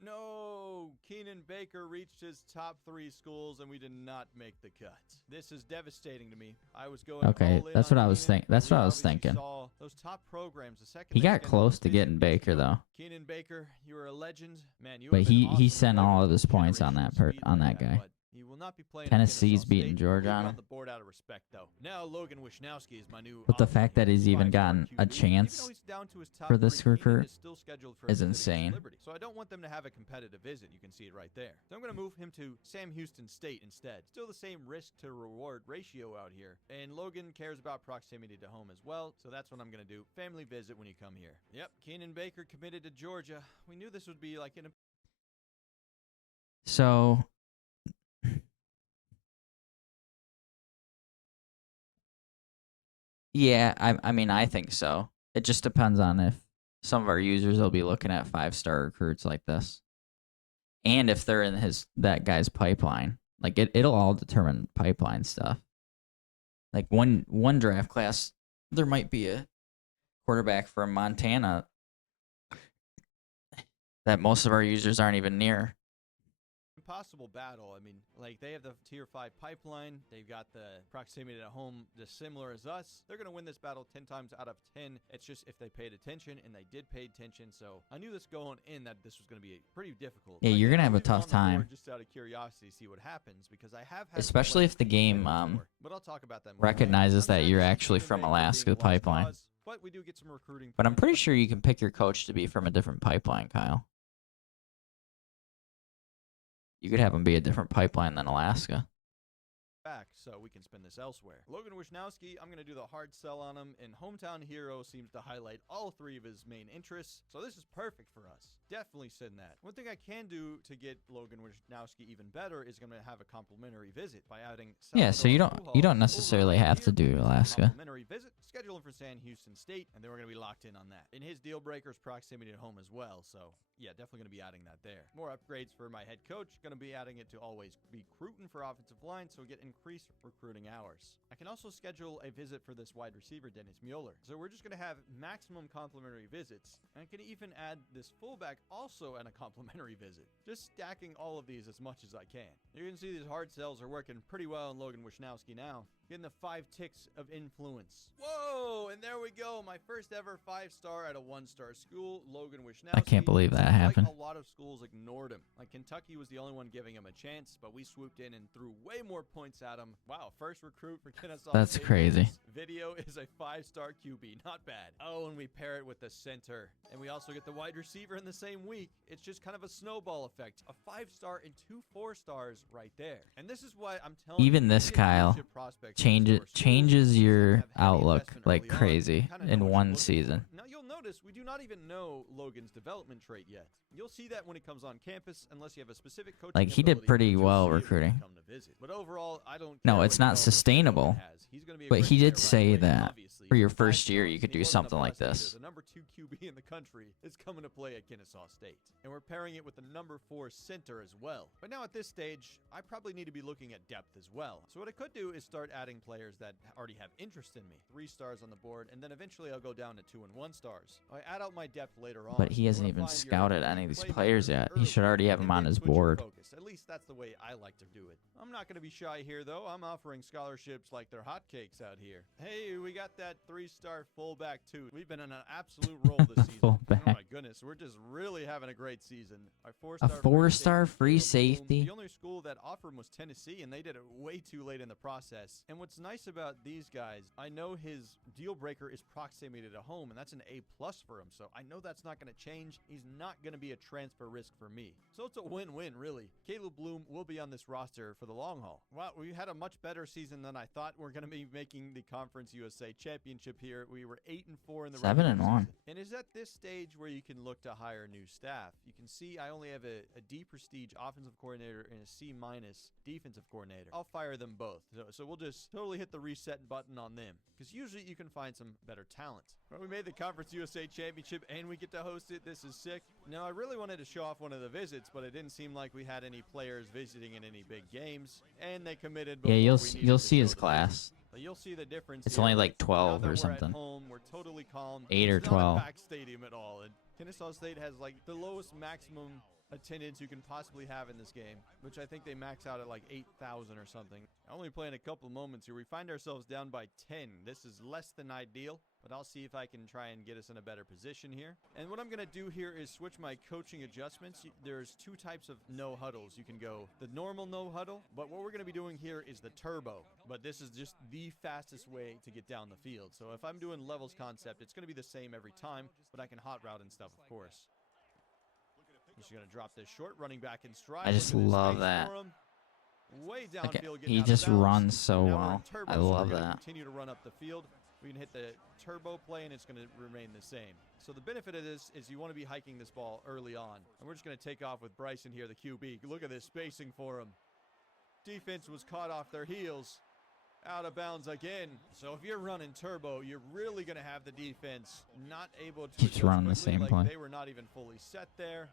No, Keenan Baker reached his top 3 schools, and we did not make the cut. This is devastating to me. I was going Okay, all in that's on what I was Keenan, think. That's but we what I was obviously thinking. saw those top programs the second He they got scheduled close those to getting visits. Baker though, Keenan Baker, you are a legend, man. You but have been he awesome sent to play all with of his with points on generational that speed on like that guy. but he will not be playing. Tennessee's at beating State. Georgia We've on gone him. the board out of respect, though. Now Logan Wisnowski is my new. But the option fact here. that he's even 5-star gotten a QB. chance Even though he's down to his top for this 3, Keenan recruit is still scheduled for a is visit against insane. Liberty. So I don't want them to have a competitive visit. You can see it right there. So I'm going to move him to Sam Houston State instead. Still the same risk to reward ratio out here. And Logan cares about proximity to home as well. So that's what I'm going to do. Family visit when you come here. Yep, Keenan Baker committed to Georgia. We knew this would be like an. So yeah, I mean I think so. It just depends on if some of our users will be looking at 5-star recruits like this, and if they're in that guy's pipeline. Like it'll all determine pipeline stuff. Like one draft class, there might be a quarterback from Montana that most of our users aren't even near. Impossible battle. I mean, like, they have the tier 5 pipeline. They've got the proximity to home just similar as us. They're going to win this battle 10 times out of 10. It's just if they paid attention, and they did pay attention. So I knew this going in that this was going to be pretty difficult. Yeah, But you're gonna I'll have a leave him tough on the board time. just out of curiosity, see what happens, because I have had Especially if the game but I'll talk about that more recognizes later. that I'm you're sad to see actually Keenan from Baker Alaska being a lost pipeline. cause, but we do get some recruiting. But I'm points. pretty sure you can pick your coach to be from a different pipeline, Kyle. You could have him be a different pipeline than Alaska. Back so we can spend this elsewhere. Logan Wisnowski, I'm going to do the hard sell on him, and Hometown Hero seems to highlight all 3 of his main interests, so this is perfect for us. Definitely send that. One thing I can do to get Logan Wisnowski even better is going to have a complimentary visit by adding Yeah, so you Salvador don't Pujols necessarily over have to here. do Alaska. Complimentary visit, schedule him for San Houston State, and then we're going to be locked in on that. And his deal breaker is proximity to home as well, so yeah, definitely going to be adding that there. More upgrades for my head coach. Going to be adding it to always be recruiting for offensive line, so we get increased recruiting hours. I can also schedule a visit for this wide receiver, Dennis Mueller. So we're just going to have maximum complimentary visits. And I can even add this fullback also at a complimentary visit. Just stacking all of these as much as I can. You can see these hard sells are working pretty well in Logan Wisnowski now. Getting the 5 ticks of influence. Whoa, and there we go. My first ever 5-star at a 1-star school, Logan Wisnowski. I can't believe that happened. Like a lot of schools ignored him. Like Kentucky was the only one giving him a chance, but we swooped in and threw way more points at him. Wow, first recruit for Kennesaw That's State crazy. in this video is a 5-star QB. Not bad. Oh, and we pair it with the center. And we also get the wide receiver in the same week. It's just kind of a snowball effect. A 5-star and 2 4-stars right there. And this is why I'm telling you, Even this Kyle changes your outlook like crazy in one season. Now you'll notice we do not even know Logan's development trait yet. You'll see that when he comes on campus, unless you have a specific coaching Like, he did ability, pretty which you'll well see when recruiting. you come to visit. But overall, I don't No, care it's what not development sustainable. Logan has. He's gonna be a But great he did player right say away, that obviously. for your He's first year, 5 you could stars, and he do wasn't something a like blessed this. either. The number 2 QB in the country is coming to play at Kennesaw State. And we're pairing it with the number 4 center as well. But now at this stage, I probably need to be looking at depth as well. So what I could do is start adding players that already have interest in me. 3 stars on the board, and then eventually I'll go down to 2 and 1 stars. I add out my depth later on. But he You hasn't wanna even find your scouted any of these players playmakers yet. He early, should already have and them on then his switch your board. focus. At least that's the way I like to do it. I'm not going to be shy here, though. I'm offering scholarships like they're hotcakes out here. Hey, we got that 3-star fullback, too. We've been on an absolute roll this season. Fullback. Oh, my goodness. We're just really having a great season. Our A 4-star 4-star free Caleb Bloom. safety? The only school that offered him was Tennessee, and they did it way too late in the process. And what's nice about these guys, I know his deal breaker is proximity to home, and that's an A+ for him. So I know that's not going to change. He's not going to be a transfer risk for me. So it's a win-win, really. Caleb Bloom will be on this roster for the long haul. Wow, we had a much better season than I thought. We're going to be making the Conference USA Championship here. We were 8-4 in the 7-1. regular season. And it's at this stage where you can look to hire new staff. You can see I only have a D prestige offensive coordinator and a C- defensive coordinator. I'll fire them both. So we'll just totally hit the reset button on them, because usually you can find some better talent. Well, we made the Conference USA Championship and we get to host it. This is sick. Now, I really wanted to show off one of the visits, but it didn't seem like we had any players visiting in any big games, and they committed before Yeah, we you'll needed to see show his the class. visit. But you'll see the difference. It's here. only like Now 12 that or we're at something. home, we're totally calm. 8 or It's not a 12. packed stadium at all. And Kennesaw State has like the lowest maximum attendance you can possibly have in this game, which I think they max out at like 8,000 or something. Only playing a couple moments here. We find ourselves down by 10. This is less than ideal, but I'll see if I can try and get us in a better position here. And what I'm going to do here is switch my coaching adjustments. There's 2 types of no huddles. You can go the normal no huddle, but what we're going to be doing here is the turbo. But this is just the fastest way to get down the field. So if I'm doing levels concept, it's going to be the same every time, but I can hot route and stuff, of course. He's going to drop this short, running back in stride. I just Look at this love space that. for him. Way Like, downfield, getting he out of just bounds. runs so Now we're in well. turbo, I so we're love gonna that. Continue to run up the field. We can hit the turbo play, and it's going to remain the same. So the benefit of this is you want to be hiking this ball early on. And we're just going to take off with Bryson here, the QB. Look at this spacing for him. Defense was caught off their heels. Out of bounds again. So if you're running turbo, you're really going to have the defense not able to Keeps adjust running the quickly, same like play. They were not even fully set there.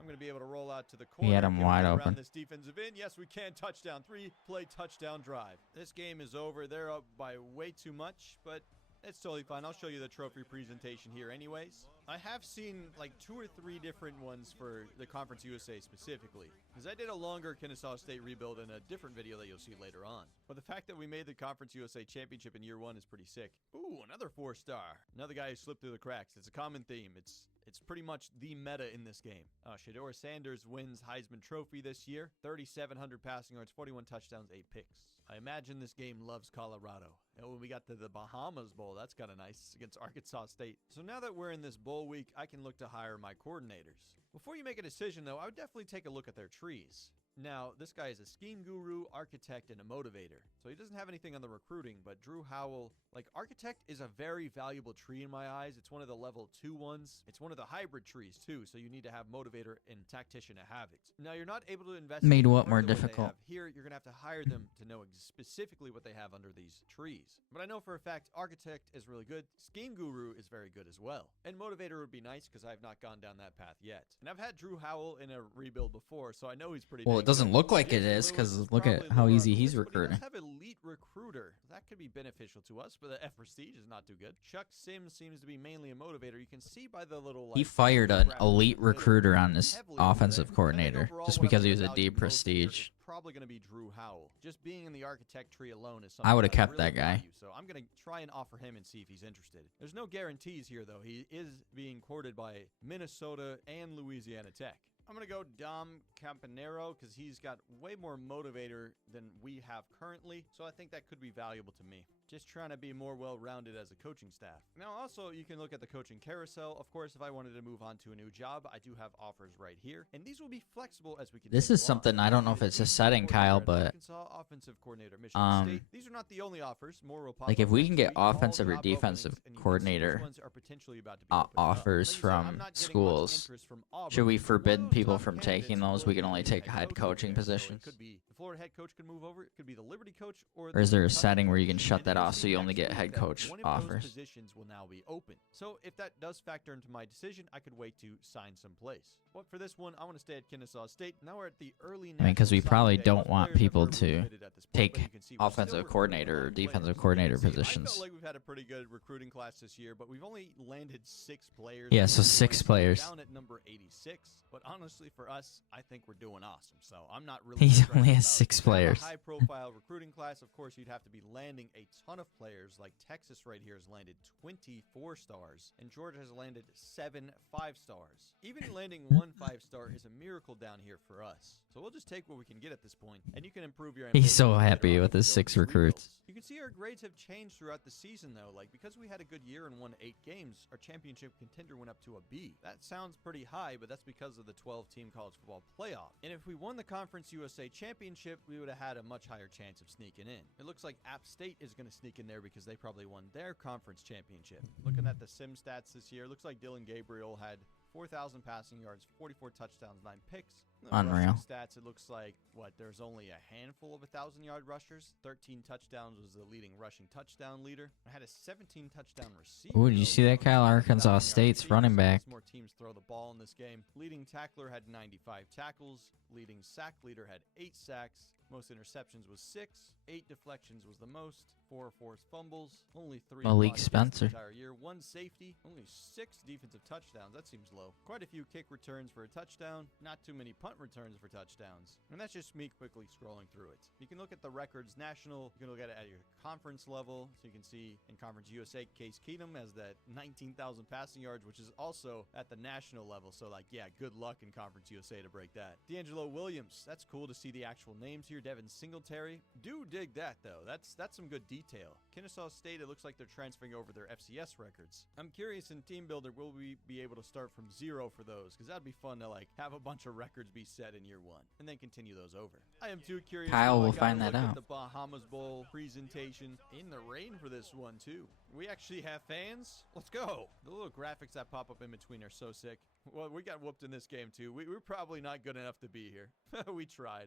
I'm going to be able to roll out to the corner. He had him Can we wide get around open. this defensive end? Yes, we can. Touchdown. 3-play touchdown drive. This game is over. They're up by way too much, but it's totally fine. I'll show you the trophy presentation here anyways. I have seen like 2 or 3 different ones for the Conference USA specifically, because I did a longer Kennesaw State rebuild in a different video that you'll see later on. But the fact that we made the Conference USA Championship in year 1 is pretty sick. Ooh, another 4-star. Another guy who slipped through the cracks. It's a common theme. It's pretty much the meta in this game. Shedeur Sanders wins Heisman Trophy this year. 3,700 passing yards, 41 touchdowns, 8 picks. I imagine this game loves Colorado. And when we got to the Bahamas Bowl, that's kind of nice against Arkansas State. So now that we're in this bowl week, I can look to hire my coordinators. Before you make a decision, though, I would definitely take a look at their trees. Now, this guy is a scheme guru, architect, and a motivator. So he doesn't have anything on the recruiting, but Drew Howell, like architect is a very valuable tree in my eyes. It's one of the level 2 ones. It's one of the hybrid trees too, so you need to have motivator and tactician to have it. Now, you're not able to invest Made in what further more they difficult? have. Here, you're going to have to hire them to know specifically what they have under these trees. But I know for a fact architect is really good. Scheme guru is very good as well. And motivator would be nice because I've not gone down that path yet. And I've had Drew Howell in a rebuild before, so I know he's pretty Well, dang it doesn't good. look like it Jason is, because Lewis look at probably how lower easy on the he's list, but he does recruiting. have elite recruiter. That could be beneficial to us, but the F prestige is not too good. Chuck Sims seems to be mainly a motivator. You can see by the little He like, fired an graphic elite in the middle, recruiter on his heavily over offensive there. I think coordinator, overall, just what I'm because he gonna was a value D most here prestige. is probably going to be Drew Howell. Just being in the architect tree alone is something I would've that kept really that guy. value, so I'm going to try and offer him and see if he's interested. There's no guarantees here, though. He is being courted by Minnesota and Louisiana Tech. I'm going to go Dom Campanero because he's got way more motivator than we have currently, so I think that could be valuable to me. Just trying to be more well-rounded as a coaching staff. Now, also, you can look at the coaching carousel. Of course, if I wanted to move on to a new job, I do have offers right here, and these will be flexible as we can. This is something, I don't know if it's a setting, Kyle, but Arkansas, offensive coordinator, Michigan State. These are not the only offers. More will pop like up if we next can get week. All offensive or job defensive openings, and you can see which coordinator ones are potentially about to be opening up. offers Like I said, from I'm not getting much schools, interest from Auburn. should we One of forbid those people top from candidates taking those? will We can be only the take head head coach over coaching there. So it positions. could be the Florida head coach can move over. It could be the Liberty coach, Or is there a Kentucky setting where you can coach. shut And then that you'll off see so you only next get week head that coach one of offers? those positions will now be open. So if that does factor into my decision, I could wait to sign some place. But for this one, I want to stay at Kennesaw State. Now we're at the early. I mean, because we National probably Signing Day. don't Most want players have people verbally to committed at this point, take but you can see we're still offensive recruiting coordinator or young players. defensive You can coordinator see, I positions. felt like we've had a pretty good recruiting class this year, but we've only landed 6 players. Yeah, We're so 6 doing players. down at number 86. But honestly, for us, I think we're doing awesome. So I'm not really. He stressed only has about it. 6 To have players. a high-profile recruiting class, of course, you'd have to be landing a ton of players. Like Texas right here has landed 24 stars, and Georgia has landed 7 5-stars. Even landing 1 5-star is a miracle down here for us. So we'll just take what we can get at this point, and you can improve your. He's so ambitions later happy on with as his we go 6 through recruits. rebuilds. You can see our grades have changed throughout the season, though. Like, because we had a good year and won 8 games, our championship contender went up to a B. That sounds pretty high, but that's because of the 12-team college football playoff. And if we won the Conference USA championship, we would have had a much higher chance of sneaking in. It looks like App State is going to sneak in there because they probably won their conference championship. Looking at the sim stats this year, looks like Dylan Gabriel had 4,000 passing yards, 44 touchdowns, 9 picks. The Unreal. rushing stats, it looks like, there's only a handful of 1,000-yard rushers. 13 touchdowns was the leading rushing touchdown leader. I had a 17-touchdown receiver. Ooh, did you see that, Kyle? Arkansas 1,000-yard State's receiver, running so back. More teams throw the ball in this game. Leading tackler had 95 tackles. Leading sack leader had 8 sacks. Most interceptions was 6. 8 deflections was the most. 4 forced fumbles. Only 3 Malik botched hits Spencer. the entire year. 1 safety. Only 6 defensive touchdowns. That seems low. Quite a few kick returns for a touchdown. Not too many punt returns for touchdowns. And that's just me quickly scrolling through it. You can look at the records national. You can look at it at your conference level. So you can see in Conference USA, Case Keenum has that 19,000 passing yards, which is also at the national level. So, like, yeah, good luck in Conference USA to break that. D'Angelo Williams. That's cool to see the actual names here. Devin Singletary. Do dig that, though. That's some good detail. Kennesaw State, it looks like they're transferring over their FCS records. I'm curious in Team Builder, will we be able to start from 0 for those? Because that'd be fun to, like, have a bunch of records be set in year 1 and then continue those over. I am too curious. Kyle now. I will gotta find that look at out. The Bahamas Bowl presentation in the rain for this one, too. We actually have fans. Let's go. The little graphics that pop up in between are so sick. Well, we got whooped in this game, too. We're probably not good enough to be here. We tried.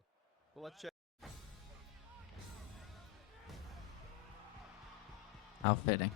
Well, let's check. How fitting.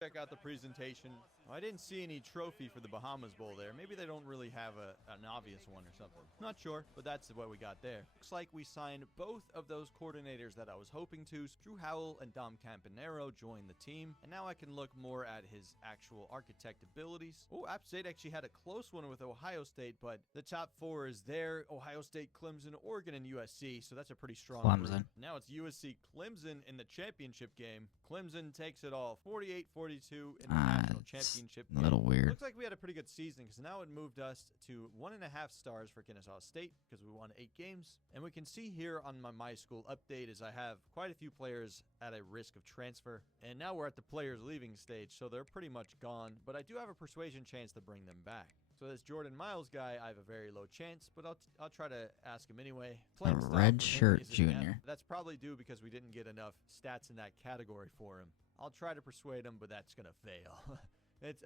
Check out the presentation. I didn't see any trophy for the Bahamas Bowl there. Maybe they don't really have an obvious one or something. Not sure, but that's what we got there. Looks like we signed both of those coordinators that I was hoping to. Drew Howell and Dom Campanero joined the team, and now I can look more at his actual architect abilities. Oh, App State actually had a close one with Ohio State, but the top 4 is there. Ohio State, Clemson, Oregon, and USC, so that's a pretty strong group. Clemson. Now it's USC Clemson in the championship game. Clemson takes it all, 48-42 in the national It's championship a little game. weird. Looks like we had a pretty good season because now it moved us to 1.5 stars for Kennesaw State because we won 8 games. And we can see here on my school update is I have quite a few players at a risk of transfer. And now we're at the players leaving stage, so they're pretty much gone. But I do have a persuasion chance to bring them back. So this Jordan Miles guy, I have a very low chance, but I'll try to ask him anyway. Playing style red for him shirt is an F. junior. That's probably due because we didn't get enough stats in that category for him. I'll try to persuade him, but that's going to fail.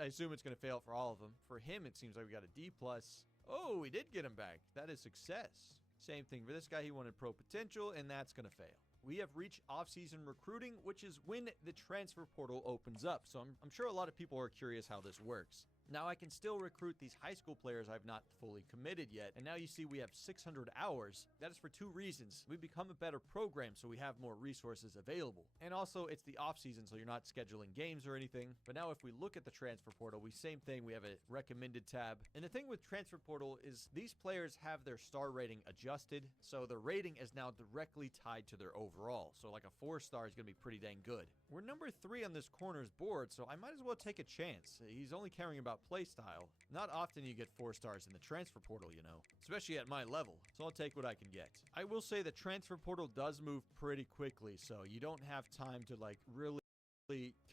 I assume it's going to fail for all of them. For him, it seems like we got a D+. Oh, we did get him back. That is success. Same thing for this guy. He wanted pro potential, and that's going to fail. We have reached off-season recruiting, which is when the transfer portal opens up. So I'm sure a lot of people are curious how this works. Now I can still recruit these high school players I've not fully committed yet. And now you see we have 600 hours. That is for 2 reasons. We become a better program so we have more resources available. And also it's the off season so you're not scheduling games or anything. But now if we look at the transfer portal, same thing. We have a recommended tab. And the thing with transfer portal is these players have their star rating adjusted. So the rating is now directly tied to their overall. So like a 4-star is going to be pretty dang good. We're number 3 on this corner's board, so I might as well take a chance. He's only carrying about about play style. Not often you get 4 stars in the transfer portal, you know, especially at my level, so I'll take what I can get. I will say the transfer portal does move pretty quickly, so you don't have time to like really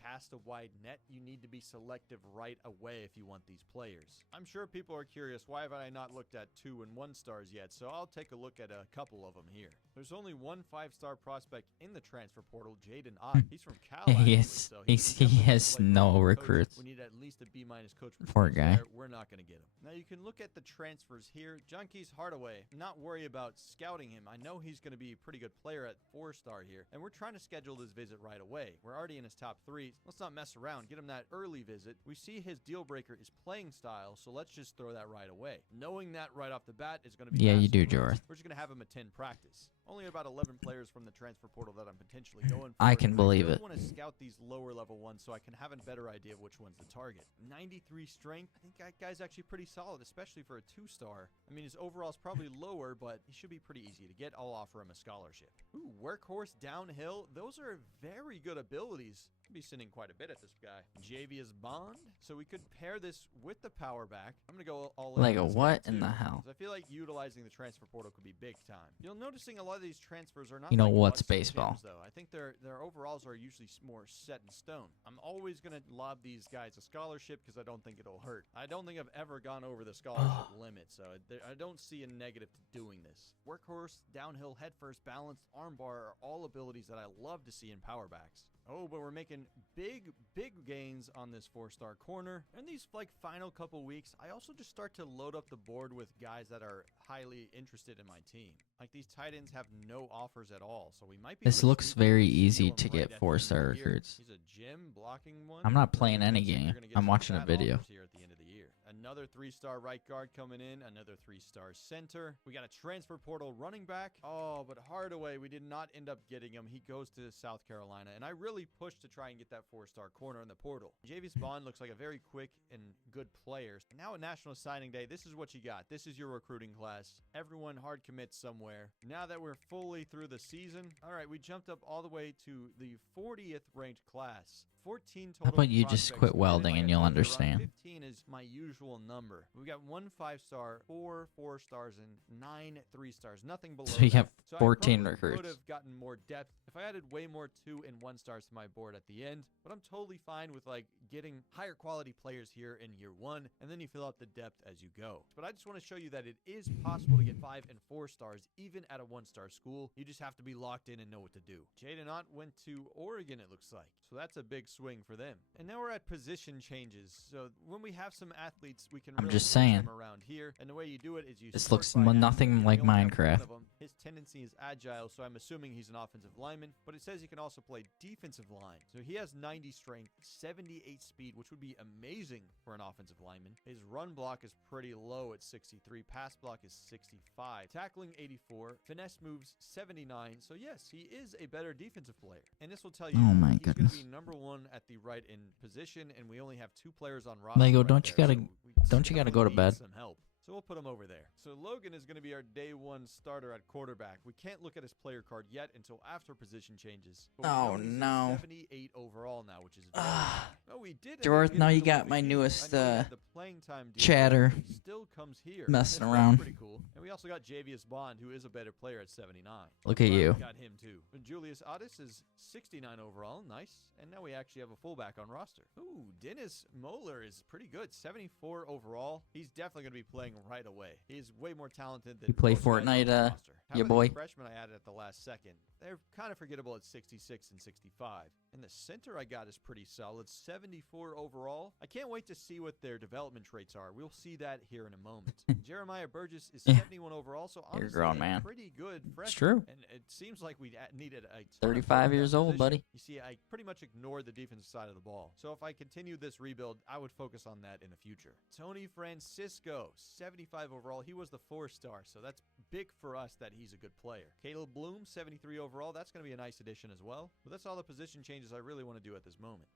cast a wide net. You need to be selective right away if you want these players. I'm sure people are curious, why have I not looked at 2 and 1 stars yet? So I'll take a look at a couple of them here. There's only one 5-star prospect in the transfer portal, Jaden Ott. He's from Cal, actually, Yes, so he definitely has play no well. Coach, recruits. we need at least a B- coach. Poor guy. There. We're not going to get him. Now you can look at the transfers here. Junkies Hardaway, not worry about scouting him. I know he's going to be a pretty good player at 4-star here, and we're trying to schedule this visit right away. We're already in his top 3. Let's not mess around. Get him that early visit. We see his deal breaker is playing style, so let's just throw that right away. Knowing that right off the bat is going to be Yeah, you massive do, for us. Jorth. We're just going to have him attend practice. Only about 11 players from the transfer portal that I'm potentially going for. I can believe it. I want to scout these lower level ones so I can have a better idea of which one's the target. 93 strength. I think that guy's actually pretty solid, especially for a 2-star. I mean, his overall is probably lower, but he should be pretty easy to get. I'll offer him a scholarship. Ooh, workhorse downhill. Those are very good abilities. Could be sitting quite a bit at this guy. Javius Bond. So we could pair this with the power back. I'm going to go all in. Like a on this what guy, in too, the hell? 'cause I feel like utilizing the transfer portal could be big time. You're noticing a lot of these transfers are not You know like what's must-have baseball. gems, though. I think their overalls are usually more set in stone. I'm always going to lob these guys a scholarship because I don't think it'll hurt. I don't think I've ever gone over the scholarship limit, so I don't see a negative to doing this. Workhorse, downhill, head first, balanced, armbar are all abilities that I love to see in power backs. Oh, but we're making big gains on this 4-star corner. In these like final couple weeks, I also just start to load up the board with guys that are highly interested in my team. Like these tight ends have no offers at all, so we might be. This able to looks sneak very in and easy steal to him right get at the end 4-star of the year. recruits. He's a gym blocking one. I'm not playing any Looks like game. you're gonna get I'm some watching a fat video. offers here at the end of the year. Another 3-star right guard coming in, another 3-star center. We got a transfer portal running back. Oh, but Hardaway, we did not end up getting him. He goes to South Carolina, and I really pushed to try and get that 4-star corner in the portal. Javius Bond looks like a very quick and good player. Now at National Signing Day, this is what you got. This is your recruiting class. Everyone hard commits somewhere. Now that we're fully through the season, all right, we jumped up all the way to the 40th ranked class. 14 total. How about you just prospects. quit And welding like and I you'll told you, around understand. 15 is my usual number. We got 1 5-star, 4 4-stars, and 9 3-stars. Nothing below. So you that. have So 14 I probably recruits. could have gotten more depth if I added way more 2 and 1-stars to my board at the end. But I'm totally fine with like getting higher quality players here in year 1, and then you fill out the depth as you go. But I just want to show you that it is possible to get 5 and 4 stars even at a 1-star school. You just have to be locked in and know what to do. Jaden Ott went to Oregon, it looks like. So that's a big swing for them. And now we're at position changes. So when we have some athletes, we can I'm really just push saying. them around here. And the way you do it is you This sort looks by athlete. nothing We like only have one Minecraft. of them. His tendency is agile, so I'm assuming he's an offensive lineman. But it says he can also play defensive line. So he has 90 strength, 78 speed, which would be amazing for an offensive lineman. His run block is pretty low at 63. Pass block is 65. Tackling 84. Finesse moves 79. So yes, he is a better defensive player. And this will tell you Oh my he's going goodness. to be number 1 at the right end position, and we only have 2 players on roster. Lego, right don't you there, gotta- so we don't you gotta go to definitely need bed? some help. So we'll put him over there. So Logan is going to be our day 1 starter at quarterback. We can't look at his player card yet until after position changes. But we Oh, know he's a no. 78 overall now, which is very Ah. good. No, we did. end up Jorth, getting now you the got one my we need. newest, I know he had the playing time deal, chatter but he still comes here. messing That's around. pretty cool. And we also got Javius Bond, who is a better player at 79. Look I'm at glad you. we got him too. And Julius Otis is 69 overall. Nice. And now we actually have a fullback on roster. Ooh, Dennis Moeller is pretty good. 74 overall. He's definitely going to be playing right away. He's way more talented than You play most guys on Fortnite, the roster. How ya about boy? these freshmen I added at the last second? They're kind of forgettable at 66 and 65. And the center I got is pretty solid. 74 overall. I can't wait to see what their development traits are. We'll see that here in a moment. Jeremiah Burgess is Yeah. 71 overall, so You're a honestly, grown a man. pretty good freshman. It's true. And it seems like we needed a ton of 35 help at years that old, position. buddy. You see, I pretty much ignored the defensive side of the ball. So if I continue this rebuild, I would focus on that in the future. Tony Francisco, 75 overall. He was the 4-star, so that's big for us that he's a good player. Caleb Bloom, 73 overall. That's going to be a nice addition as well. But that's all the position changes I really want to do at this moment.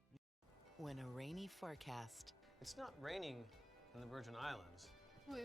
When a rainy forecast. It's not raining in the Virgin Islands. Wait.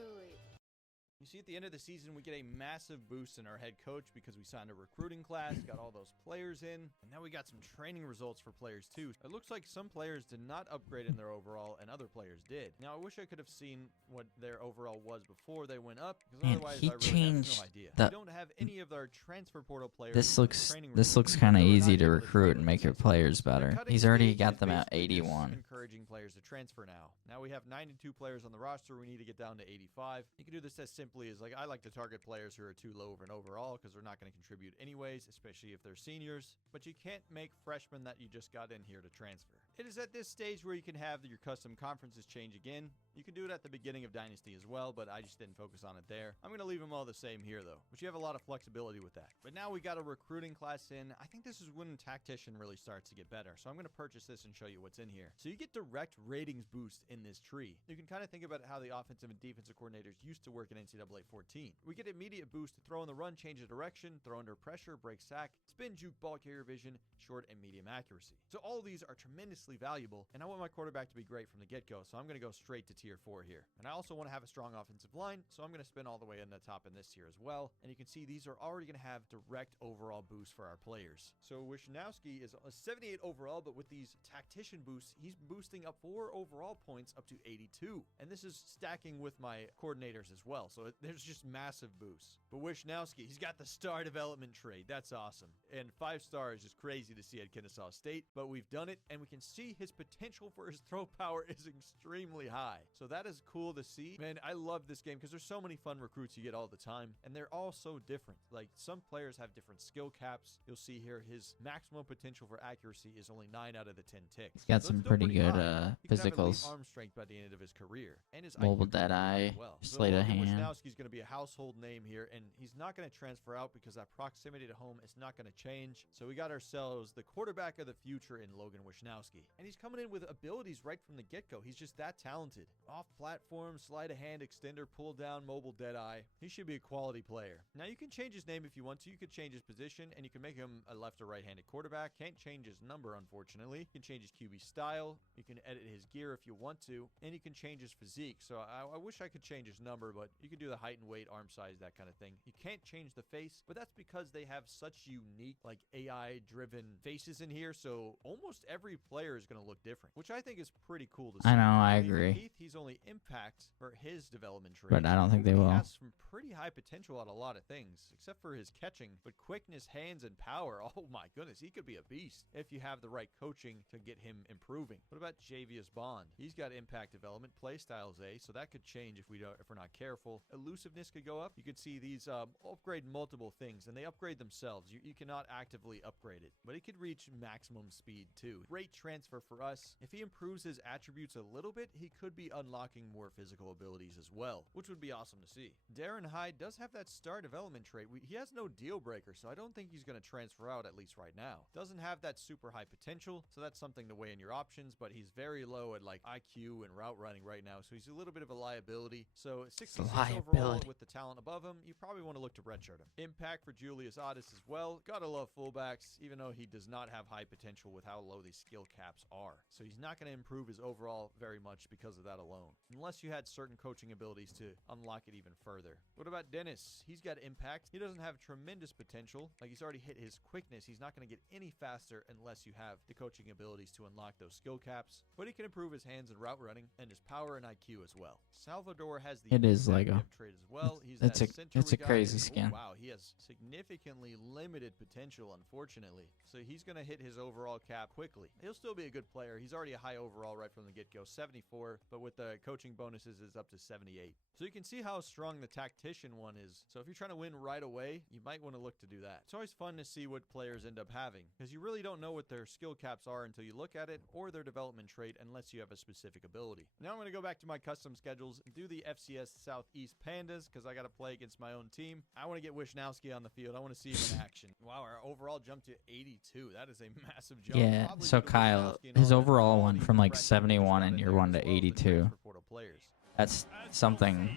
You see, at the end of the season, we get a massive boost in our head coach because we signed a recruiting class, got all those players in, and now we got some training results for players too. It looks like some players did not upgrade in their overall and other players did. Now, I wish I could have seen what their overall was before they went up, because Man, otherwise he I really changed have no idea. the- We don't have any of our transfer portal players. This in looks training this results, looks kind of so we're not easy to able recruit trade and them. make your players The better. cutting He's already stage got is them at basically just 81. encouraging players to transfer now. Now we have 92 players on the roster. We need to get down to 85. You can do this as simply as, like, I like to target players who are too low of an overall because they're not going to contribute anyways, especially if they're seniors. But you can't make freshmen that you just got in here to transfer. It is at this stage where you can have your custom conferences change again. You can do it at the beginning of Dynasty as well, but I just didn't focus on it there. I'm going to leave them all the same here, though, but you have a lot of flexibility with that. But now we got a recruiting class in. I think this is when Tactician really starts to get better, so I'm going to purchase this and show you what's in here. So you get direct ratings boost in this tree. You can kind of think about how the offensive and defensive coordinators used to work in NCAA 14. We get immediate boost to throw in the run, change of direction, throw under pressure, break sack, spin, juke, ball carrier vision, short and medium accuracy. So all of these are tremendously valuable, and I want my quarterback to be great from the get-go, so I'm going to go straight to tier 4 here. And I also want to have a strong offensive line, so I'm going to spin all the way in the top in this tier as well. And you can see these are already going to have direct overall boost for our players. So Wisnowski is a 78 overall, but with these tactician boosts, he's boosting up 4 overall points up to 82. And this is stacking with my coordinators as well, so there's just massive boosts. But Wisnowski, he's got the star development trait. That's awesome. And 5-star is just crazy to see at Kennesaw State, but we've done it, and we can see his potential for his throw power is extremely high. So that is cool to see. Man, I love this game because there's so many fun recruits you get all the time, and they're all so different. Like, some players have different skill caps. You'll see here his maximum potential for accuracy is only 9 out of the 10 ticks. He's got So some it's still pretty good high. He could have elite physicals. arm strength by the end of his career, and his Mobile IQ could be Deadeye, as well. So sleight of Logan hand. Wisnowski's going to be a household name here, and he's not going to transfer out because that proximity to home is not going to change. So we got ourselves the quarterback of the future in Logan Wisnowski, and he's coming in with abilities right from the get-go. He's just that talented. Off-platform, sleight of hand, extender, pull down, mobile Deadeye. He should be a quality player. Now you can change his name if you want to. You could change his position, and you can make him a left or right-handed quarterback. Can't change his number, unfortunately. You can change his QB style. You can edit his gear if you want to, and you can change his physique. So I wish I could change his number, but you can do the height and weight, arm size, that kind of thing. You can't change the face, but that's because they have such unique, like, AI-driven faces in here, so almost every player is going to look different, which I think is pretty cool to see. I know, I Even agree. Heath, he's only impact for his development traits. But I don't think they He will. has some pretty high potential at a lot of things, except for his catching, but quickness, hands, and power, oh my goodness, he could be a beast if you have the right coaching to get him improving. What about Javius Bond? He's got impact development, play styles A, so that could change if we're not careful. Elusiveness could go up. You could see these upgrade multiple things, and they upgrade themselves. You cannot actively upgrade it, but it could reach maximum speed too. Great transfer for us. If he improves his attributes a little bit, he could be unlocking more physical abilities as well, which would be awesome to see. Darren Hyde does have that star development trait. He has no deal breaker, so I don't think he's going to transfer out, at least right now. Doesn't have that super high potential, so that's something to weigh in your options, but he's very low at, like, IQ and route running right now, so he's a little bit of a liability. So 66 overall Liability. with the talent above him, you probably want to look to redshirt him. Impact for Julius Otis as well. Gotta love fullbacks, even though he does not have high potential with how low these skill caps are. So he's not going to improve his overall very much because of that alone, unless you had certain coaching abilities to unlock it even further. What about Dennis? He's got impact. He doesn't have tremendous potential. Like, he's already hit his quickness. He's not going to get any faster unless you have the coaching abilities to unlock those skill caps, but he can improve his hands and route running and his power and IQ as well. Salvador has the It is impact Lego. trait as well. He's It's that a- center it's a we got, crazy and, skin. wow, he has significantly limited potential, unfortunately. So he's going to hit his overall cap quickly. He'll still be a good player. He's already a high overall right from the get-go, 74, but with the coaching bonuses is up to 78. So you can see how strong the tactician one is. So if you're trying to win right away, you might want to look to do that. It's always fun to see what players end up having, because you really don't know what their skill caps are until you look at it, or their development trait, unless you have a specific ability. Now I'm going to go back to my custom schedules and do the FCS Southeast Pandas, because I got to play against my own team. I want to get Wisnowski on the field. I want to see him in action. Wow, our overall jumped to 82. That is a massive jump. Yeah, Probably so due to Kyle, Wisnowski and his all that overall quality went from like pressure 71 that in is year out 1 there to as well with the 82. transfer portal players. That's something,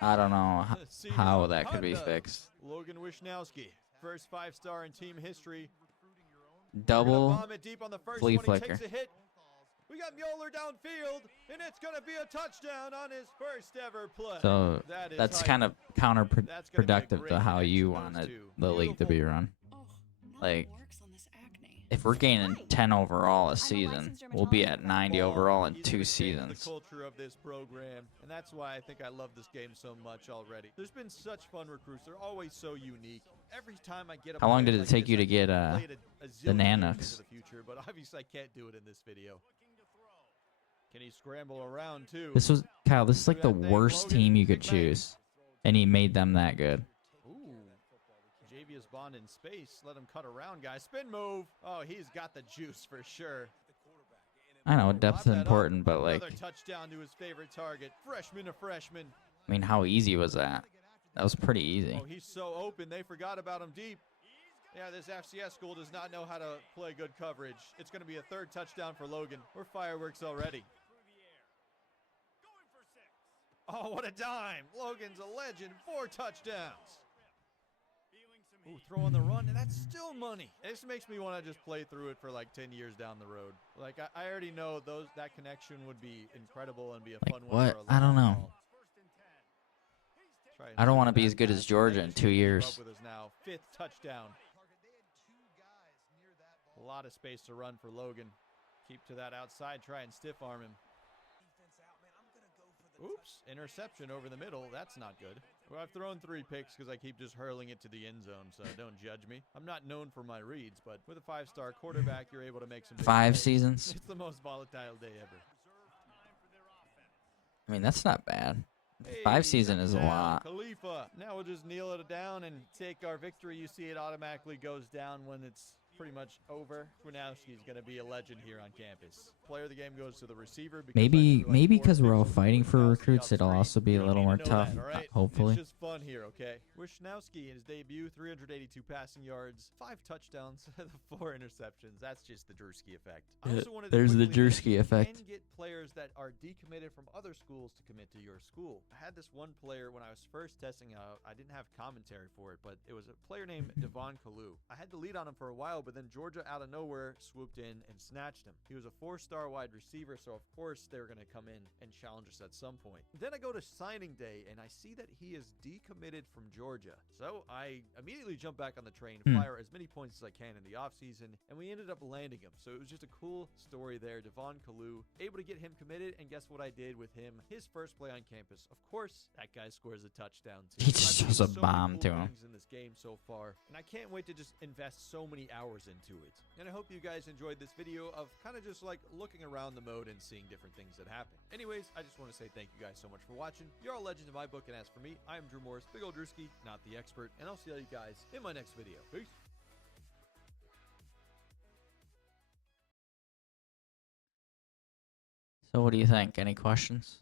I don't know how that could be Honda, fixed. Logan Wisnowski, first 5-star in team history. Double Bomb it deep on the first flea one. He flicker. takes a hit. We got Mueller downfield, and it's going to be a touchdown on his first ever play. So That is that's hype. kind of That's gonna be a counterproductive great to how connection, you those wanted two. the league to be Beautiful. run. Oh, Like, works on this acne. if we're gaining 10 overall a season, we'll be at 90 overall in He's 2 gonna change seasons. the culture of this program, and that's why I think I love this game so much already. There's been such fun recruits. They're always so unique. Every time I get a How long player did it like take this, you I to get could play it a the zillion games Nanucks? into the future, but obviously I can't do it in this video. Can he scramble around too? This was Kyle. This is like the Look at that thing, worst Logan. team you could Big man. choose, and he made them that good. Ooh. Javius Bond in space. Let him cut around, guys. Spin move. Oh, he's got the juice for sure. I know depth's Lob that up. important, but like, Another touchdown to his favorite target. Freshman to freshman. I mean, how easy was that? That was pretty easy. Oh, he's so open. They forgot about him deep. Yeah, this FCS school does not know how to play good coverage. It's going to be a third touchdown for Logan. We're fireworks already. Oh, what a dime. Logan's a legend. 4 touchdowns. Ooh, throw on the run, and that's still money. This makes me want to just play through it for like 10 years down the road. Like, I already know that connection would be incredible and be a fun one. What? For a I don't long know. haul. Try and I don't see want to what be that as good does. as Georgia in Just 2 keep years. up with us now. 5th touchdown. A lot of space to run for Logan. Keep to that outside. Try and stiff arm him. Oops, interception over the middle. That's not good. Well, I've thrown 3 picks because I keep just hurling it to the end zone, so don't judge me. I'm not known for my reads, but with a 5-star quarterback, you're able to make some big 5 plays. seasons. It's the most volatile day ever. I mean, that's not bad. Hey, 5 season is a touchdown, lot. Khalifa. Now we'll just kneel it down and take our victory. You see it automatically goes down when it's pretty much over. Kwiatkowski's going to be a legend here on campus. Player of the game goes to the receiver. Because Maybe I threw like 4 because we're all picks fighting for Kwiatkowski recruits, off it'll screen. also be You a don't little need more to know tough. that, all right? Hopefully. It's just fun here, okay? Wishnowski in his debut, 382 passing yards, 5 touchdowns, 4 interceptions. That's just the Drewski effect. I also wanted to There's the quickly mention Drewski you effect. can get players that are decommitted from other schools to commit to your school. I had this one player when I was first testing out. I didn't have commentary for it, but it was a player named Devon Kalu. I had the lead on him for a while, but then Georgia out of nowhere swooped in and snatched him. He was a 4-star wide receiver, so of course they were going to come in and challenge us at some point. Then I go to signing day, and I see that he is decommitted from Georgia. So I immediately jump back on the train, fire as many points as I can in the offseason, and we ended up landing him. So it was just a cool story there. Devon Kalu, able to get him committed, and guess what I did with him? His first play on campus. Of course, that guy scores a touchdown too. He just I've throws seen a so many bomb cool to him. things in this game so far, and I can't wait to just invest so many hours into it. And I hope you guys enjoyed this video of kind of just like looking around the mode and seeing different things that happen. Anyways, I just want to say thank you guys so much for watching. You're all legends in my book, and as for me, I am Drew Morris, big old Drewski, not the expert, and I'll see all you guys in my next video. Peace. So what do you think? Any questions?